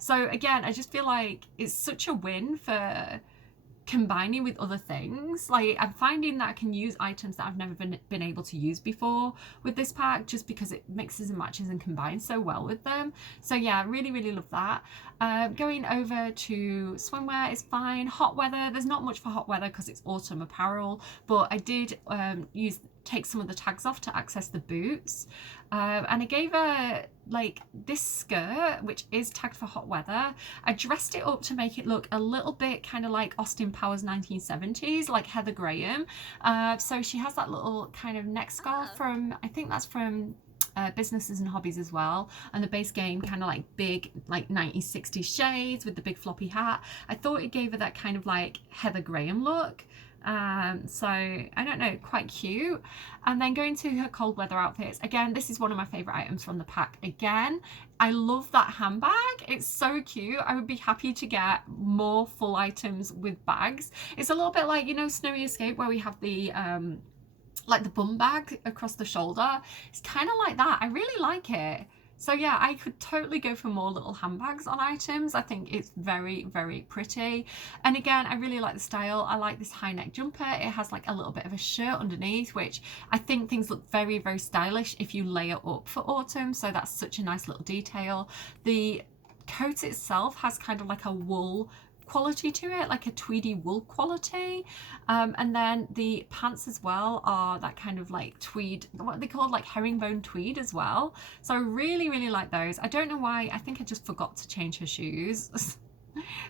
So again, I just feel like it's such a win for combining with other things. Like, I'm finding that I can use items that I've never been able to use before with this pack, just because it mixes and matches and combines so well with them. So yeah, really love that. Going over to swimwear is fine. Hot weather, there's not much for hot weather because it's Autumn Apparel, but I did take some of the tags off to access the boots, and I gave her like this skirt, which is tagged for hot weather. I dressed it up to make it look a little bit kind of like Austin Powers 1970s, like Heather Graham. So she has that little kind of neck scarf from, I think that's from Businesses and Hobbies as well, and the base game kind of like big like 1960s shades with the big floppy hat. I thought it gave her that kind of like Heather Graham look. So I don't know, quite cute. And then going to her cold weather outfits, again, this is one of my favorite items from the pack. Again, I love that handbag, it's so cute. I would be happy to get more full items with bags. It's a little bit like, you know, Snowy Escape, where we have the like the bum bag across the shoulder. It's kind of like that. I really like it. So yeah, I could totally go for more little handbags on items. I think it's very pretty. And again, I really like the style. I like this high neck jumper. It has like a little bit of a shirt underneath, which I think things look very stylish if you layer up for autumn. So that's such a nice little detail. The coat itself has kind of like a wool quality to it, like a tweedy wool quality, and then the pants as well are that kind of like tweed, what they call like herringbone tweed as well. So I really like those. I don't know why, I think I just forgot to change her shoes.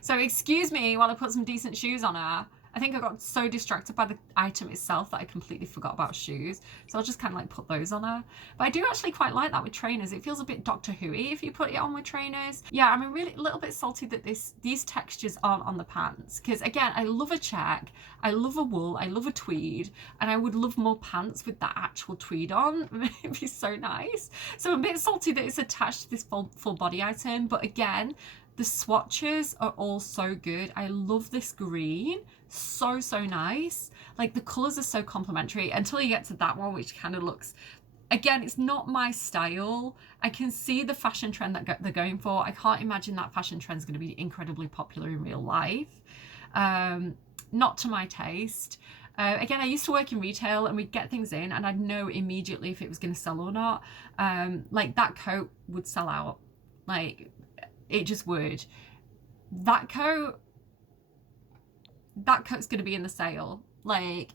So excuse me while I put some decent shoes on her. I think I got so distracted by the item itself that I completely forgot about shoes. So I'll just kind of like put those on her. But I do actually quite like that with trainers. It feels a bit Doctor Who-y if you put it on with trainers. Yeah, I'm a little bit salty that these textures aren't on the pants. Because again, I love a check, I love a wool, I love a tweed, and I would love more pants with that actual tweed on. It'd be so nice. So I'm a bit salty that it's attached to this full body item. But again, the swatches are all so good. I love this green. So nice. Like the colours are so complementary until you get to that one, which kind of looks, again, it's not my style. I can see the fashion trend that they're going for. I can't imagine that fashion trend is going to be incredibly popular in real life. Not to my taste. Again, I used to work in retail and we'd get things in and I'd know immediately if it was going to sell or not. Like that coat would sell out. Like it just would. That coat's going to be in the sale. Like,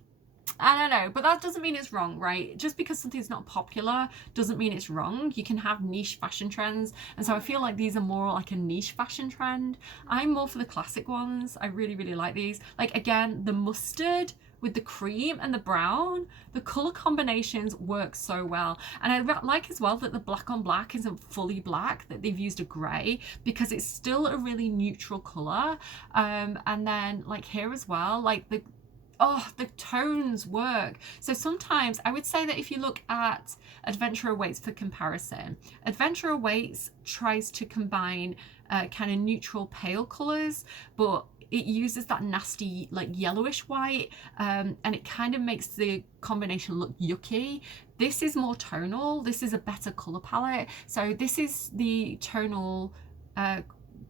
I don't know, but that doesn't mean it's wrong, right? Just because something's not popular doesn't mean it's wrong. You can have niche fashion trends, and so I feel like these are more like a niche fashion trend. I'm more for the classic ones. I really like these. Like again, the mustard with the cream and the brown, the color combinations work so well. And I like as well that the black on black isn't fully black, that they've used a gray, because it's still a really neutral color. And then like here as well, like the tones work. So sometimes I would say that if you look at Adventure Awaits for comparison, Adventure Awaits tries to combine kind of neutral pale colors, but it uses that nasty like yellowish white, and it kind of makes the combination look yucky. This is more tonal. This is a better color palette. So this is the tonal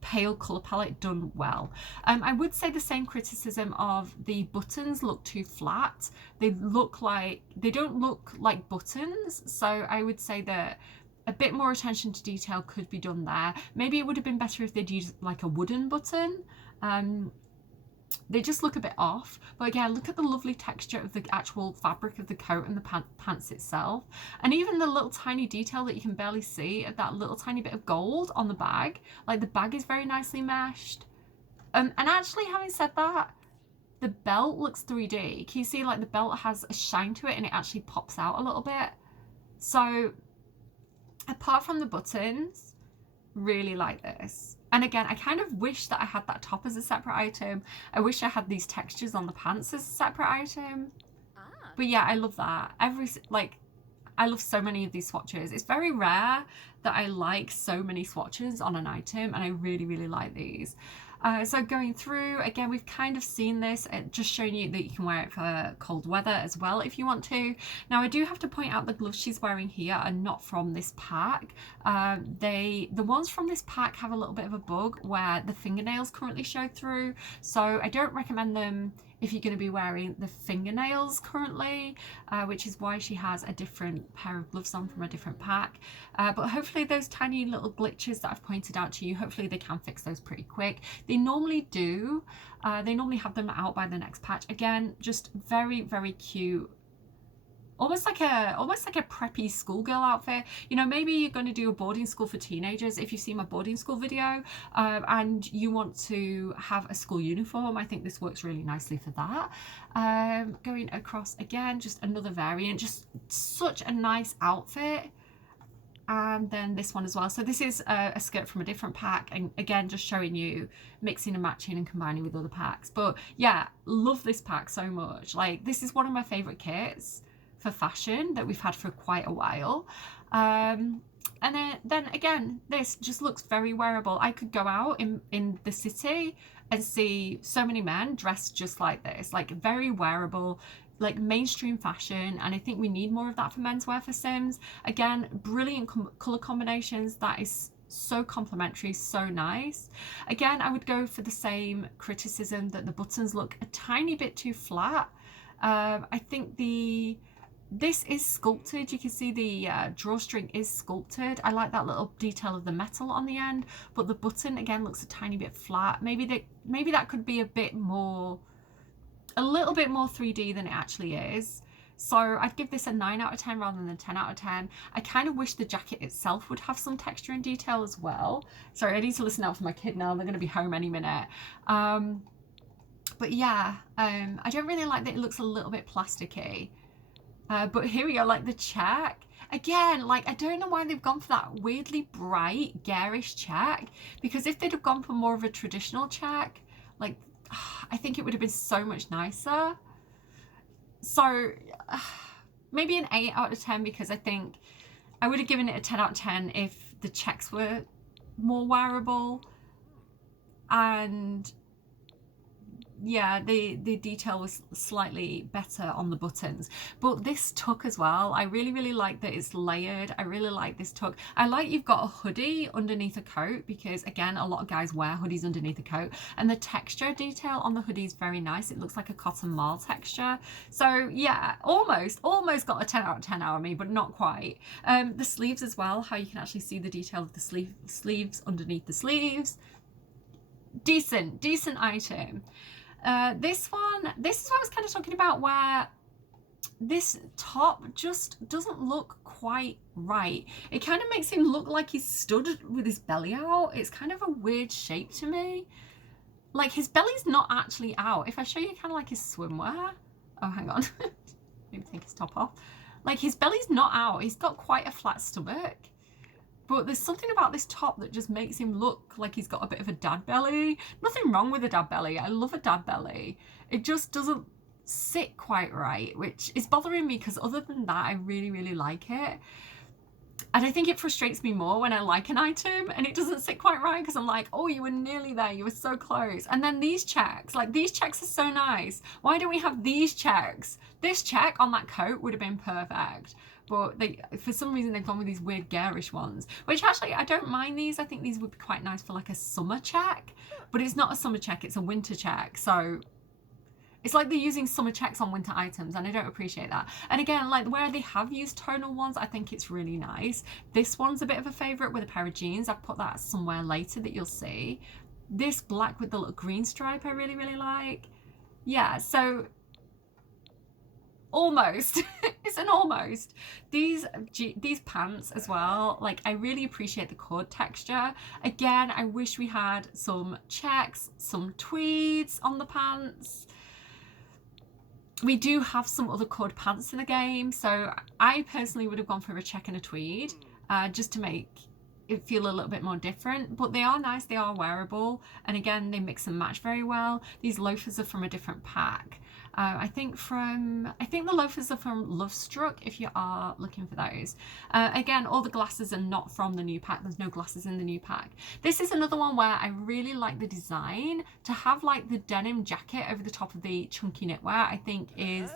pale color palette done well. I would say the same criticism of the buttons look too flat. They don't look like buttons. So I would say that a bit more attention to detail could be done there. Maybe it would have been better if they'd used like a wooden button. They just look a bit off, but again, look at the lovely texture of the actual fabric of the coat and the pants itself, and even the little tiny detail that you can barely see of that little tiny bit of gold on the bag. Like the bag is very nicely meshed, and actually, having said that, the belt looks 3D. Can you see like the belt has a shine to it and it actually pops out a little bit? So apart from the buttons, really like this. And again, I kind of wish that I had that top as a separate item. I wish I had these textures on the pants as a separate item. But yeah, I love that. I love so many of these swatches. It's very rare that I like so many swatches on an item, and I really like these. So going through, again, we've kind of seen this, just showing you that you can wear it for cold weather as well if you want to. Now, I do have to point out the gloves she's wearing here are not from this pack. The ones from this pack have a little bit of a bug where the fingernails currently show through. So I don't recommend them if you're going to be wearing the fingernails currently, which is why she has a different pair of gloves on from a different pack. But hopefully those tiny little glitches that I've pointed out to you, hopefully they can fix those pretty quick. They normally do. They normally have them out by the next patch. Again, just very, very cute. Almost like a preppy schoolgirl outfit. You know, maybe you're going to do a boarding school for teenagers. If you've seen my boarding school video and you want to have a school uniform, I think this works really nicely for that. Going across again, just another variant, just such a nice outfit. And then this one as well. So this is a skirt from a different pack, and again, just showing you mixing and matching and combining with other packs. But yeah, love this pack so much. Like, this is one of my favorite kits for fashion that we've had for quite a while. And then again, this just looks very wearable. I could go out in the city and see so many men dressed just like this, like very wearable, like mainstream fashion, and I think we need more of that for menswear for Sims. Again, brilliant color combinations. That is so complimentary, so nice. Again, I would go for the same criticism that the buttons look a tiny bit too flat. I think this is sculpted. You can see the drawstring is sculpted. I like that little detail of the metal on the end, but the button again looks a tiny bit flat. Maybe that could be a little bit more 3D than it actually is. So I'd give this a 9 out of 10 rather than a 10 out of 10. I kind of wish the jacket itself would have some texture and detail as well. Sorry, I need to listen out for my kid now. They're going to be home any minute. But yeah, I don't really like that it looks a little bit plasticky. But here we go, like the check. Again, like, I don't know why they've gone for that weirdly bright, garish check. Because if they'd have gone for more of a traditional check, like, I think it would have been so much nicer. So maybe an 8 out of 10, because I think I would have given it a 10 out of 10 if the checks were more wearable. And yeah, the detail was slightly better on the buttons. But this tuck as well, I really, really like that it's layered. I really like this tuck. I like you've got a hoodie underneath a coat, because again, a lot of guys wear hoodies underneath a coat, and the texture detail on the hoodie is very nice. It looks like a cotton marl texture. So yeah, almost got a 10 out of 10 out of me, but not quite. The sleeves as well, how you can actually see the detail of the sleeves underneath the sleeves. Decent item. This is what I was kind of talking about, where this top just doesn't look quite right. It kind of makes him look like he's stood with his belly out. It's kind of a weird shape to me. Like, his belly's not actually out. If I show you kind of like his swimwear. Oh, hang on. Maybe take his top off. Like, his belly's not out. He's got quite a flat stomach. But there's something about this top that just makes him look like he's got a bit of a dad belly. Nothing wrong with a dad belly. I love a dad belly. It just doesn't sit quite right, which is bothering me, because other than that, I really, really like it. And I think it frustrates me more when I like an item and it doesn't sit quite right, because I'm like, oh, you were nearly there. You were so close. And then these checks, like, these checks are so nice. Why don't we have these checks? This check on that coat would have been perfect. But for some reason, they've gone with these weird garish ones, which actually, I don't mind these. I think these would be quite nice for like a summer check, but it's not a summer check, it's a winter check. So it's like they're using summer checks on winter items, and I don't appreciate that. And again, like where they have used tonal ones, I think it's really nice. This one's a bit of a favorite with a pair of jeans. I've put that somewhere later that you'll see. This black with the little green stripe, I really, really like. Yeah, so almost. It's an almost. These pants as well, like, I really appreciate the cord texture. Again, I wish we had some checks, some tweeds on the pants. We do have some other cord pants in the game, so I personally would have gone for a check and a tweed, just to make it feel a little bit more different, but they are nice, they are wearable, and again they mix and match very well. These loafers are from a different pack. I think the loafers are from Love Struck, if you are looking for those. Again, all the glasses are not from the new pack. There's no glasses in the new pack. This is another one where I really like the design. To have like the denim jacket over the top of the chunky knitwear, I think is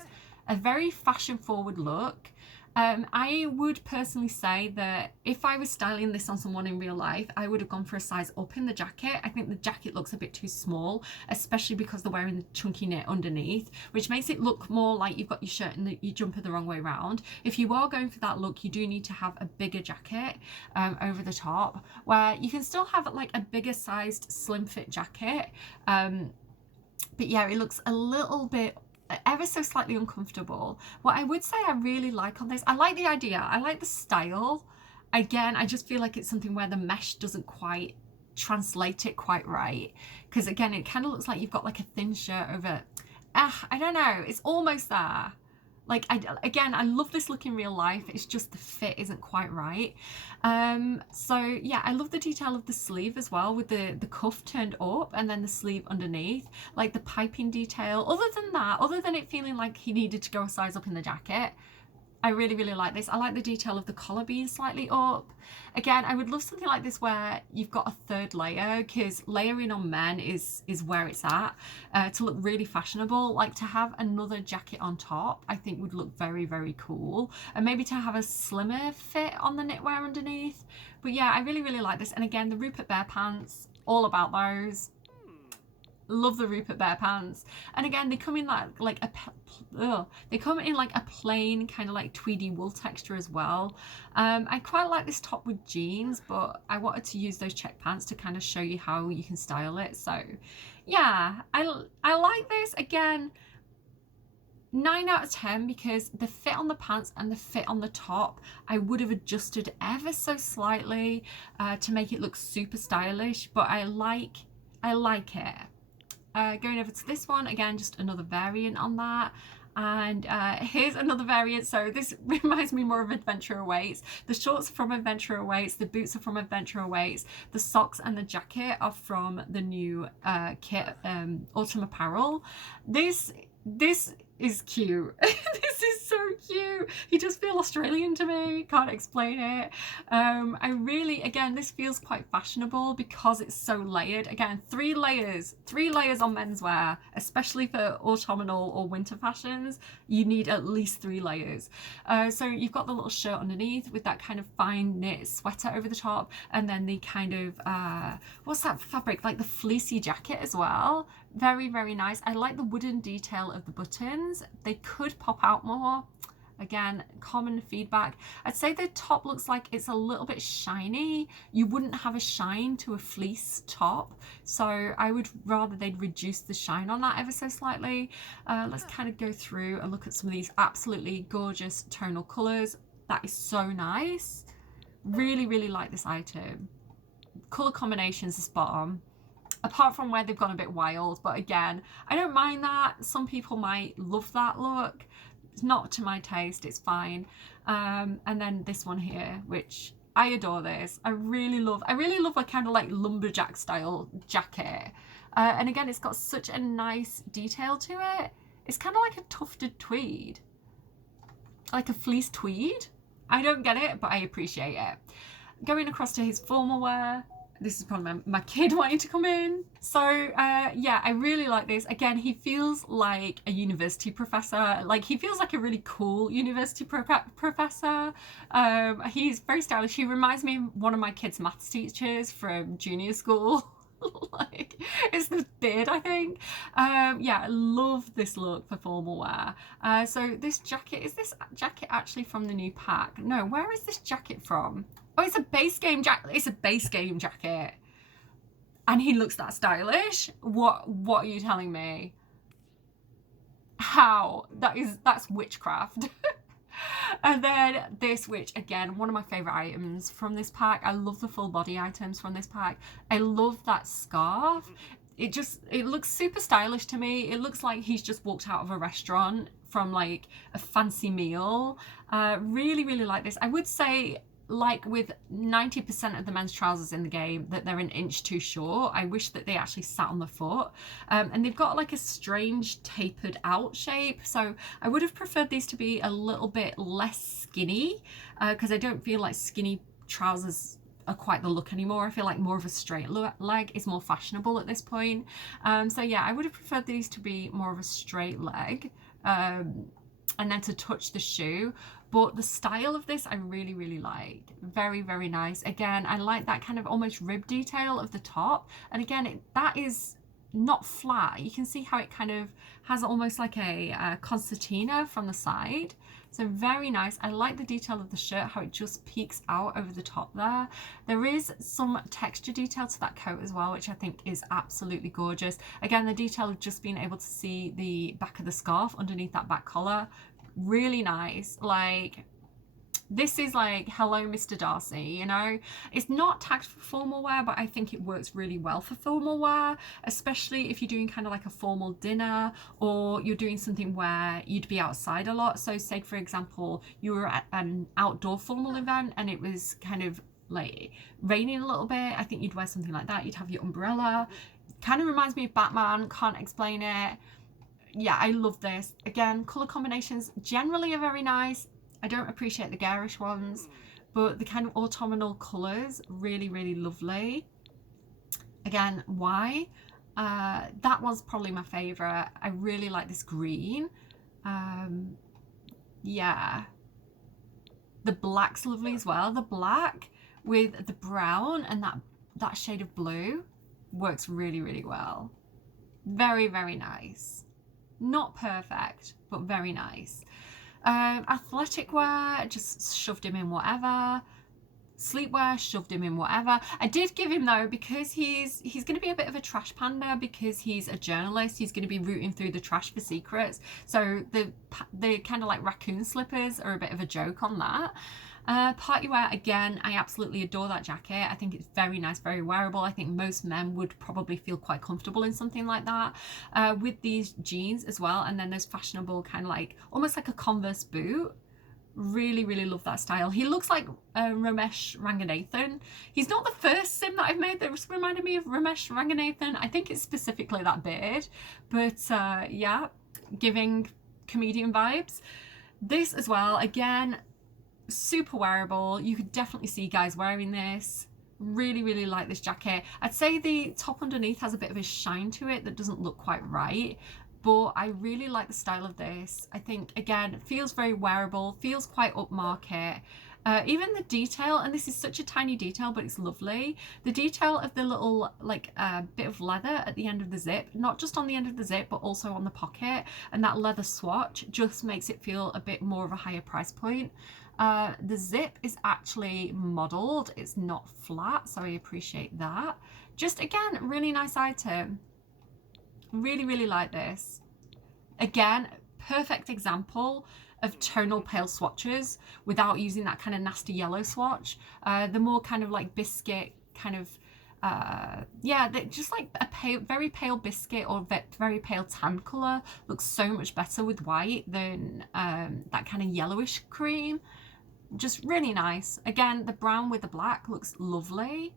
a very fashion forward look. I would personally say that if I was styling this on someone in real life, I would have gone for a size up in the jacket. I think the jacket looks a bit too small, especially because they're wearing the chunky knit underneath, which makes it look more like you've got your shirt and your jumper the wrong way around. If you are going for that look, you do need to have a bigger jacket over the top, where you can still have like a bigger sized slim fit jacket. But yeah, it looks a little bit ever so slightly uncomfortable. What I would say I really like on this, I like the idea, I like the style. Again, I just feel like it's something where the mesh doesn't quite translate it quite right, because again it kind of looks like you've got like a thin shirt over. I don't know, it's almost there. Like, again, I love this look in real life, it's just the fit isn't quite right. So yeah, I love the detail of the sleeve as well, with the cuff turned up and then the sleeve underneath, like the piping detail. Other than that, other than it feeling like he needed to go a size up in the jacket, I really, really like this. I like the detail of the collar being slightly up. Again, I would love something like this where you've got a third layer, because layering on men is where it's at, to look really fashionable. Like, to have another jacket on top, I think would look very, very cool. And maybe to have a slimmer fit on the knitwear underneath. But yeah, I really, really like this. And again, the Rupert Bear pants, all about those. Love the Rupert Bear pants. And again, they come in they come in like a plain kind of like tweedy wool texture as well. I quite like this top with jeans, but I wanted to use those check pants to kind of show you how you can style it. So yeah, I like this. Again, 9 out of 10, because the fit on the pants and the fit on the top I would have adjusted ever so slightly to make it look super stylish, but I like it. Going over to this one, again, just another variant on that. And here's another variant. So this reminds me more of Adventurer Weights. The shorts are from Adventurer Weights, the boots are from Adventurer Weights, the socks and the jacket are from the new kit, Autumn Apparel. This is cute. This is so cute. He does feel Australian to me, can't explain it. I really, again, this feels quite fashionable because it's so layered. Again, three layers on menswear, especially for autumnal or winter fashions. You need at least 3 layers. So you've got the little shirt underneath with that kind of fine knit sweater over the top, and then the kind of what's that fabric, like the fleecy jacket as well. Very, very nice. I like the wooden detail of the buttons. They could pop out more. Again, common feedback. I'd say the top looks like it's a little bit shiny. You wouldn't have a shine to a fleece top, so I would rather they'd reduce the shine on that ever so slightly. Let's kind of go through and look at some of these absolutely gorgeous tonal colors. That is so nice. Really, really like this item. Color combinations are spot on, apart from where they've gone a bit wild, but again, I don't mind that. Some people might love that look. It's not to my taste, it's fine. And then this one here, which I adore this. I really love a kind of like lumberjack style jacket. And again, it's got such a nice detail to it. It's kind of like a tufted tweed, like a fleece tweed. I don't get it, but I appreciate it. Going across to his formal wear, this is probably my kid wanting to come in. So yeah, I really like this. Again, he feels like a university professor. Like, he feels like a really cool university professor. He's very stylish. He reminds me of one of my kids' maths teachers from junior school. Like, it's the beard, I think. Yeah, I love this look for formal wear. So this jacket, is this jacket actually from the new pack? No, where is this jacket from? Oh, it's a base game jacket. It's a base game jacket. And he looks that stylish? What are you telling me? How? That's witchcraft. And then this, which again, one of my favorite items from this pack. I love the full body items from this pack. I love that scarf. It looks super stylish to me. It looks like he's just walked out of a restaurant from like a fancy meal. Really, really like this. I would say like with 90% of the men's trousers in the game, that they're an inch too short. I wish that they actually sat on the foot. And they've got like a strange tapered out shape. So I would have preferred these to be a little bit less skinny, because I don't feel like skinny trousers are quite the look anymore. I feel like more of a straight leg is more fashionable at this point. So yeah, I would have preferred these to be more of a straight leg, and then to touch the shoe. But the style of this I really, really like. Very, very nice. Again, I like that kind of almost rib detail of the top. And again, that is not flat. You can see how it kind of has almost like a concertina from the side. So very nice. I like the detail of the shirt, how it just peeks out over the top there. There is some texture detail to that coat as well, which I think is absolutely gorgeous. Again, the detail of just being able to see the back of the scarf underneath that back collar, really nice. Like, this is like, hello Mr. Darcy, you know. It's not tagged for formal wear, but I think it works really well for formal wear, especially if you're doing kind of like a formal dinner, or you're doing something where you'd be outside a lot. So say for example you were at an outdoor formal event and it was kind of like raining a little bit. I think you'd wear something like that. You'd have your umbrella. Kind of reminds me of Batman, can't explain it. Yeah, I love this. Again, colour combinations generally are very nice. I don't appreciate the garish ones, but the kind of autumnal colours, really, really lovely. Again, why? That was probably my favourite. I really like this green. Yeah. The black's lovely as well. The black with the brown and that shade of blue works really, really well. Very, very nice. Not perfect, but very nice. Athletic wear, just shoved him in whatever. Sleepwear, shoved him in whatever. I did give him though, because he's going to be a bit of a trash panda, because he's a journalist. He's going to be rooting through the trash for secrets. So the kind of like raccoon slippers are a bit of a joke on that. Party wear, again, I absolutely adore that jacket. I think it's very nice, very wearable. I think most men would probably feel quite comfortable in something like that, with these jeans as well. And then those fashionable kind of like almost like a Converse boot. Really, really love that style. He looks like Ramesh Ranganathan. He's not the first sim that I've made that reminded me of Ramesh Ranganathan. I think it's specifically that beard, but yeah, giving comedian vibes. This as well, again, super wearable. You could definitely see guys wearing this. Really, really like this jacket. I'd say the top underneath has a bit of a shine to it that doesn't look quite right, but I really like the style of this. I think, again, it feels very wearable, feels quite upmarket. Even the detail, and this is such a tiny detail, but it's lovely. The detail of the little like bit of leather at the end of the zip, not just on the end of the zip, but also on the pocket, and that leather swatch just makes it feel a bit more of a higher price point. The zip is actually modelled, it's not flat, so I appreciate that. Just again, really nice item. Really, really like this. Again, perfect example of tonal pale swatches without using that kind of nasty yellow swatch. The more kind of like biscuit kind of, yeah, just like a pale, very pale biscuit or very pale tan colour looks so much better with white than that kind of yellowish cream. Just really nice. Again, the brown with the black looks lovely.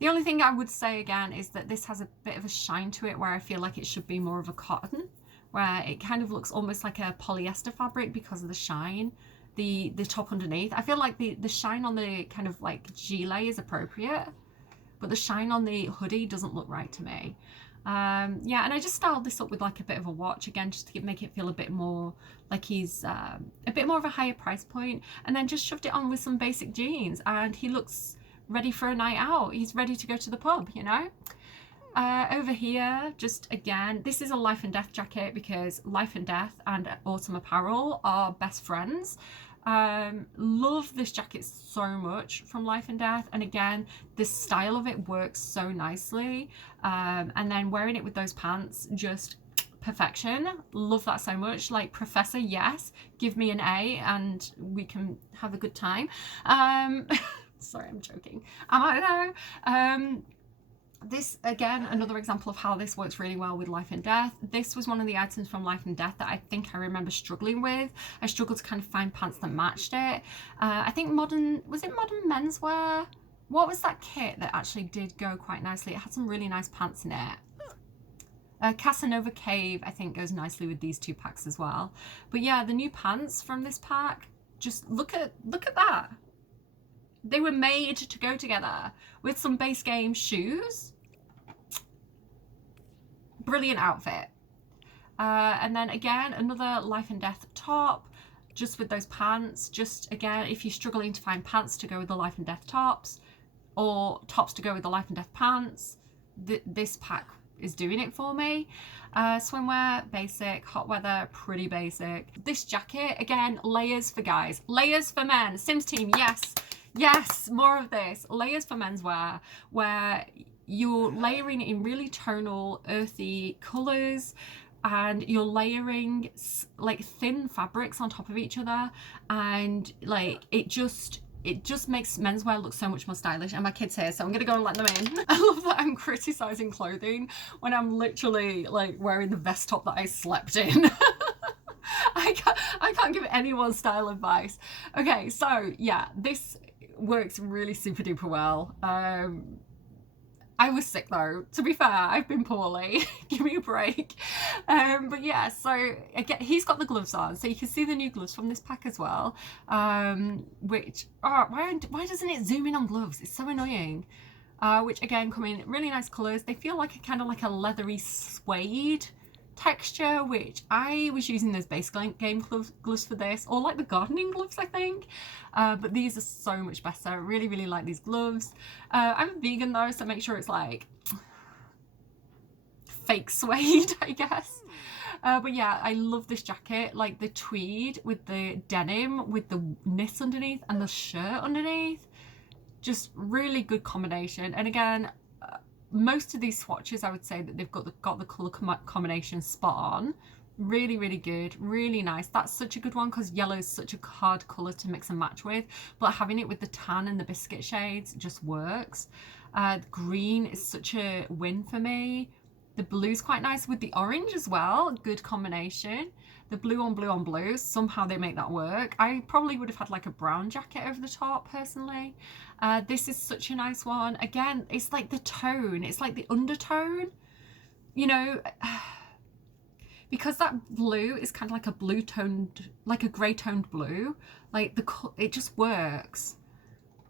The only thing I would say again is that this has a bit of a shine to it where I feel like it should be more of a cotton, where it kind of looks almost like a polyester fabric because of the shine. The top underneath, I feel like the shine on the kind of like gilet is appropriate, but the shine on the hoodie doesn't look right to me. Yeah, and I just styled this up with like a bit of a watch again, just to make it feel a bit more like he's a bit more of a higher price point, and then just shoved it on with some basic jeans, and he looks ready for a night out. He's ready to go to the pub, you know. Over here, just again, this is a Life and Death jacket because Life and Death and Autumn Apparel are best friends. Love this jacket so much from Life and Death, and again, the style of it works so nicely, and then wearing it with those pants, just perfection. Love that so much. Like, Professor, yes, give me an A and we can have a good time. Sorry, I'm joking. Am I though? This, again, another example of how this works really well with Life and Death. This was one of the items from Life and Death that I think I remember struggling with. I struggled to kind of find pants that matched it. I think was it Modern Menswear? What was that kit that actually did go quite nicely? It had some really nice pants in it. Casanova Cave, I think, goes nicely with these 2 packs as well. But yeah, the new pants from this pack, just look at that. They were made to go together with some base game shoes. Brilliant outfit. And then again, another Life and Death top, just with those pants. Just again, if you're struggling to find pants to go with the Life and Death tops, or tops to go with the Life and Death pants, this pack is doing it for me. Swimwear, basic. Hot weather, pretty basic. This jacket, again, layers for guys, layers for men. Sims team, yes, more of this. Layers for menswear, where you're layering in really tonal, earthy colours, and you're layering like thin fabrics on top of each other, and like it just makes menswear look so much more stylish. And my kid's here, so I'm gonna go and let them in. I love that I'm criticizing clothing when I'm literally like wearing the vest top that I slept in. I can't give anyone style advice. Okay, so yeah, this works really super duper well. I was sick though, to be fair. I've been poorly. Give me a break. But yeah, so again, he's got the gloves on, so you can see the new gloves from this pack as well. Which, why doesn't it zoom in on gloves? It's so annoying. Which again come in really nice colours. They feel like a kind of like a leathery suede texture, which I was using those base game gloves for this, or like the gardening gloves, I think. But these are so much better. Really, really like these gloves. I'm a vegan though, so make sure it's like fake suede, I guess. But yeah, I love this jacket, like the tweed with the denim with the knit underneath and the shirt underneath. Just really good combination. And again, most of these swatches, I would say that they've got the colour combination spot on. Really, really good, really nice. That's such a good one because yellow is such a hard colour to mix and match with, but having it with the tan and the biscuit shades just works. Green is such a win for me. The blue's quite nice with the orange as well, good combination. The blue on blue on blue, somehow they make that work. I probably would have had like a brown jacket over the top personally. This is such a nice one. Again, it's like the tone, it's like the undertone, you know, because that blue is kind of like a blue toned, like a grey toned blue, like it just works.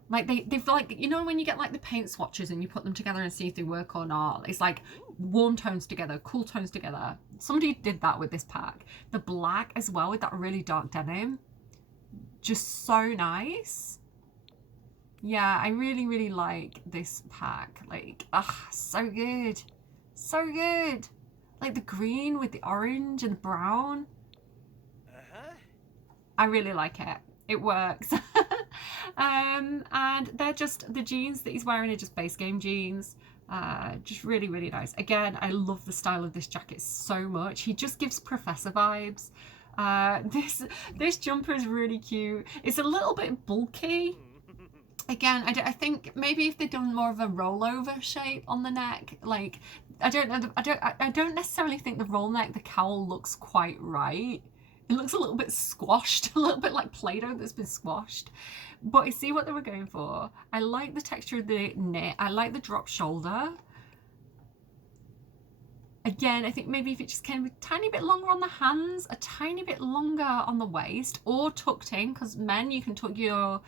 Like they've like, you know, when you get like the paint swatches and you put them together and see if they work or not, it's like warm tones together, cool tones together. Somebody did that with this pack. The black as well with that really dark denim, just so nice. Yeah, I really, really like this pack. Like, so good. So good. Like the green with the orange and the brown. I really like it. It works. And they're just, the jeans that he's wearing are just base game jeans. Just really, really nice. Again, I love the style of this jacket so much. He just gives professor vibes. This jumper is really cute. It's a little bit bulky. Again, I think maybe if they'd done more of a rollover shape on the neck, like, I don't know, I don't necessarily think the roll neck, the cowl looks quite right. It looks a little bit squashed, a little bit like Play-Doh that's been squashed. But I see what they were going for. I like the texture of the knit. I like the drop shoulder. Again, I think maybe if it just came a tiny bit longer on the hands, a tiny bit longer on the waist, or tucked in, because men, you can tuck your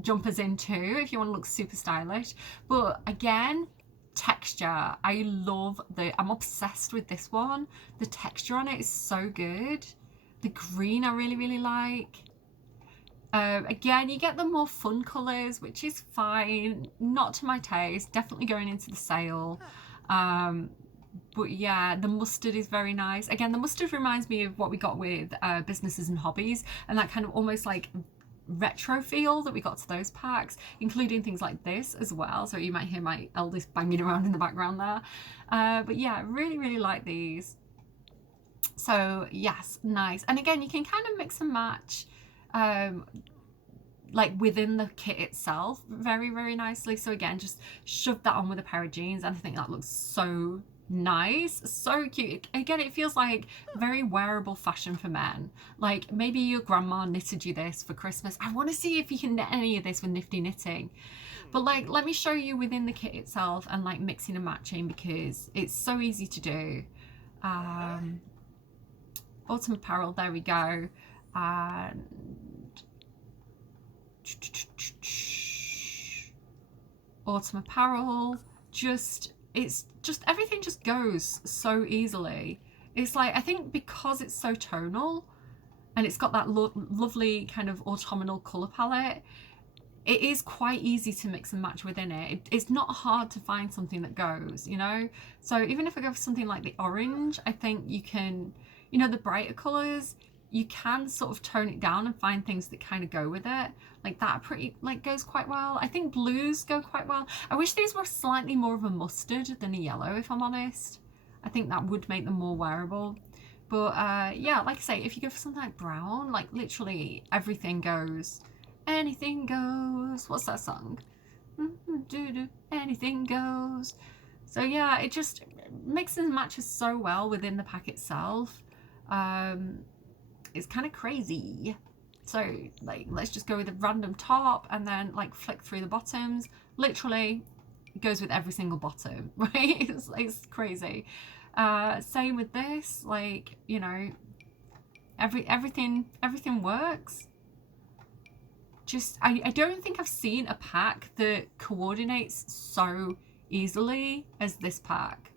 jumpers in too if you want to look super stylish. But again, texture. I'm obsessed with this one. The texture on it is so good. The green I really, really like. Again, you get the more fun colours, which is fine. Not to my taste. Definitely going into the sale. But yeah, the mustard is very nice. Again, the mustard reminds me of what we got with Businesses and Hobbies, and that kind of almost like retro feel that we got to those packs, including things like this as well. So you might hear my eldest banging around in the background there. But yeah, really, really like these. So yes, nice. And again, you can kind of mix and match like within the kit itself very, very nicely. So again, just shove that on with a pair of jeans, and I think that looks so nice, so cute. Again, it feels like very wearable fashion for men. Like maybe your grandma knitted you this for Christmas. I want to see if you can knit any of this with nifty knitting. But like, let me show you within the kit itself and like mixing and matching, because it's so easy to do. Autumn Apparel, there we go. And Autumn Apparel, it's just everything just goes so easily. It's like, I think because it's so tonal and it's got that lovely kind of autumnal colour palette, it is quite easy to mix and match within it. It's not hard to find something that goes, you know? So even if I go for something like the orange, I think you can, you know, the brighter colours, you can sort of tone it down and find things that kind of go with it. Like that pretty, like goes quite well. I think blues go quite well. I wish these were slightly more of a mustard than a yellow, if I'm honest. I think that would make them more wearable. But yeah, like I say, if you go for something like brown, like literally everything goes. Anything goes. What's that song? Anything goes. So yeah, it just mixes and matches so well within the pack itself. It's kind of crazy. So like, let's just go with a random top and then like flick through the bottoms. Literally it goes with every single bottom, right? It's crazy. Same with this, like, you know, everything works. Just, I don't think I've seen a pack that coordinates so easily as this pack.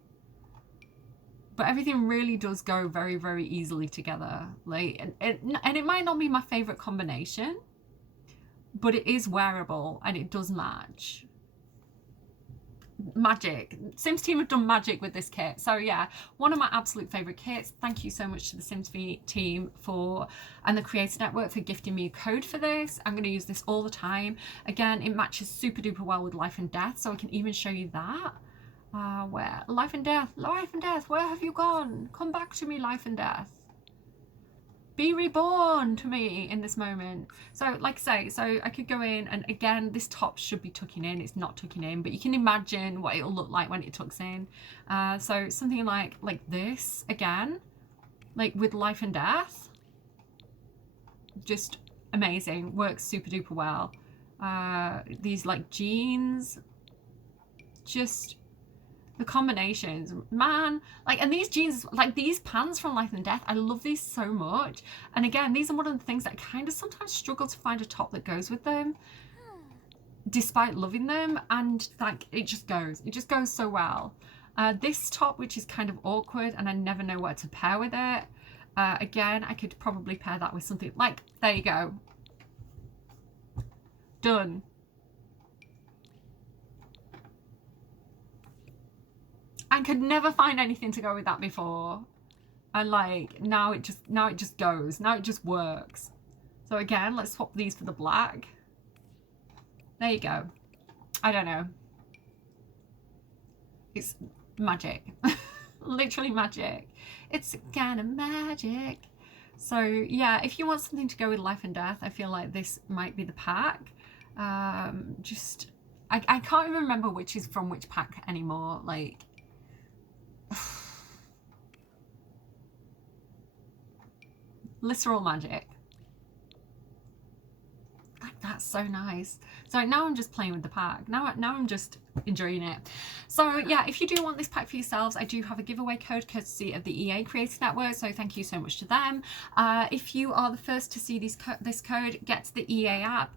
But everything really does go very, very easily together. Like, and it might not be my favourite combination, but it is wearable and it does match. Magic. Sims team have done magic with this kit. So yeah, one of my absolute favourite kits. Thank you so much to the Sims team and the Creator Network for gifting me a code for this. I'm going to use this all the time. Again, it matches super duper well with Life and Death, so I can even show you that. Where? Life and Death, where have you gone? Come back to me, Life and Death. Be reborn to me in this moment. So like I say, so I could go in, and again, this top should be tucking in. It's not tucking in, but you can imagine what it'll look like when it tucks in. So something like this, again, like with Life and Death, just amazing, works super duper well. These like jeans, just the combinations, man, like, and these jeans, like these pants from Life and Death, I love these so much. And again, these are one of the things that I kind of sometimes struggle to find a top that goes with them, despite loving them. And like, it just goes so well. This top, which is kind of awkward and I never know what to pair with it, again, I could probably pair that with something like, there you go, done. I could never find anything to go with that before, and like now it just goes, now it just works. So again, let's swap these for the black. There you go. I don't know, it's magic. Literally magic. It's kind of magic. So yeah, if you want something to go with Life and Death, I feel like this might be the pack. I can't even remember which is from which pack anymore. Like, literal magic. Like, that's so nice. So now I'm just playing with the pack. Now I'm just enjoying it. So yeah, if you do want this pack for yourselves, I do have a giveaway code courtesy of the EA Creator Network, so thank you so much to them. If you are the first to see this code, get to the EA app,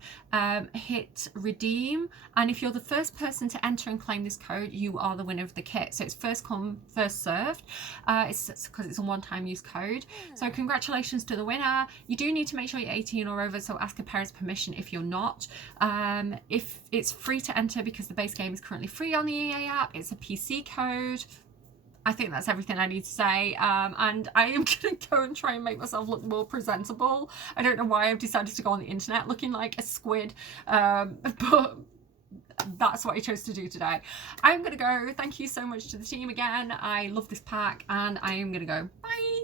hit redeem, and if you're the first person to enter and claim this code, you are the winner of the kit. So it's first come, first served. It's because it's a one-time use code. So congratulations to the winner. You do need to make sure you're 18 or over, so ask a parent's permission if you're not. If it's free to enter because the base game is currently free on the EA app, it's a PC code. I think that's everything I need to say, and I am gonna go and try and make myself look more presentable. I don't know why I've decided to go on the internet looking like a squid, but that's what I chose to do today. I'm gonna go. Thank you so much to the team again. I love this pack, and I am gonna go. Bye.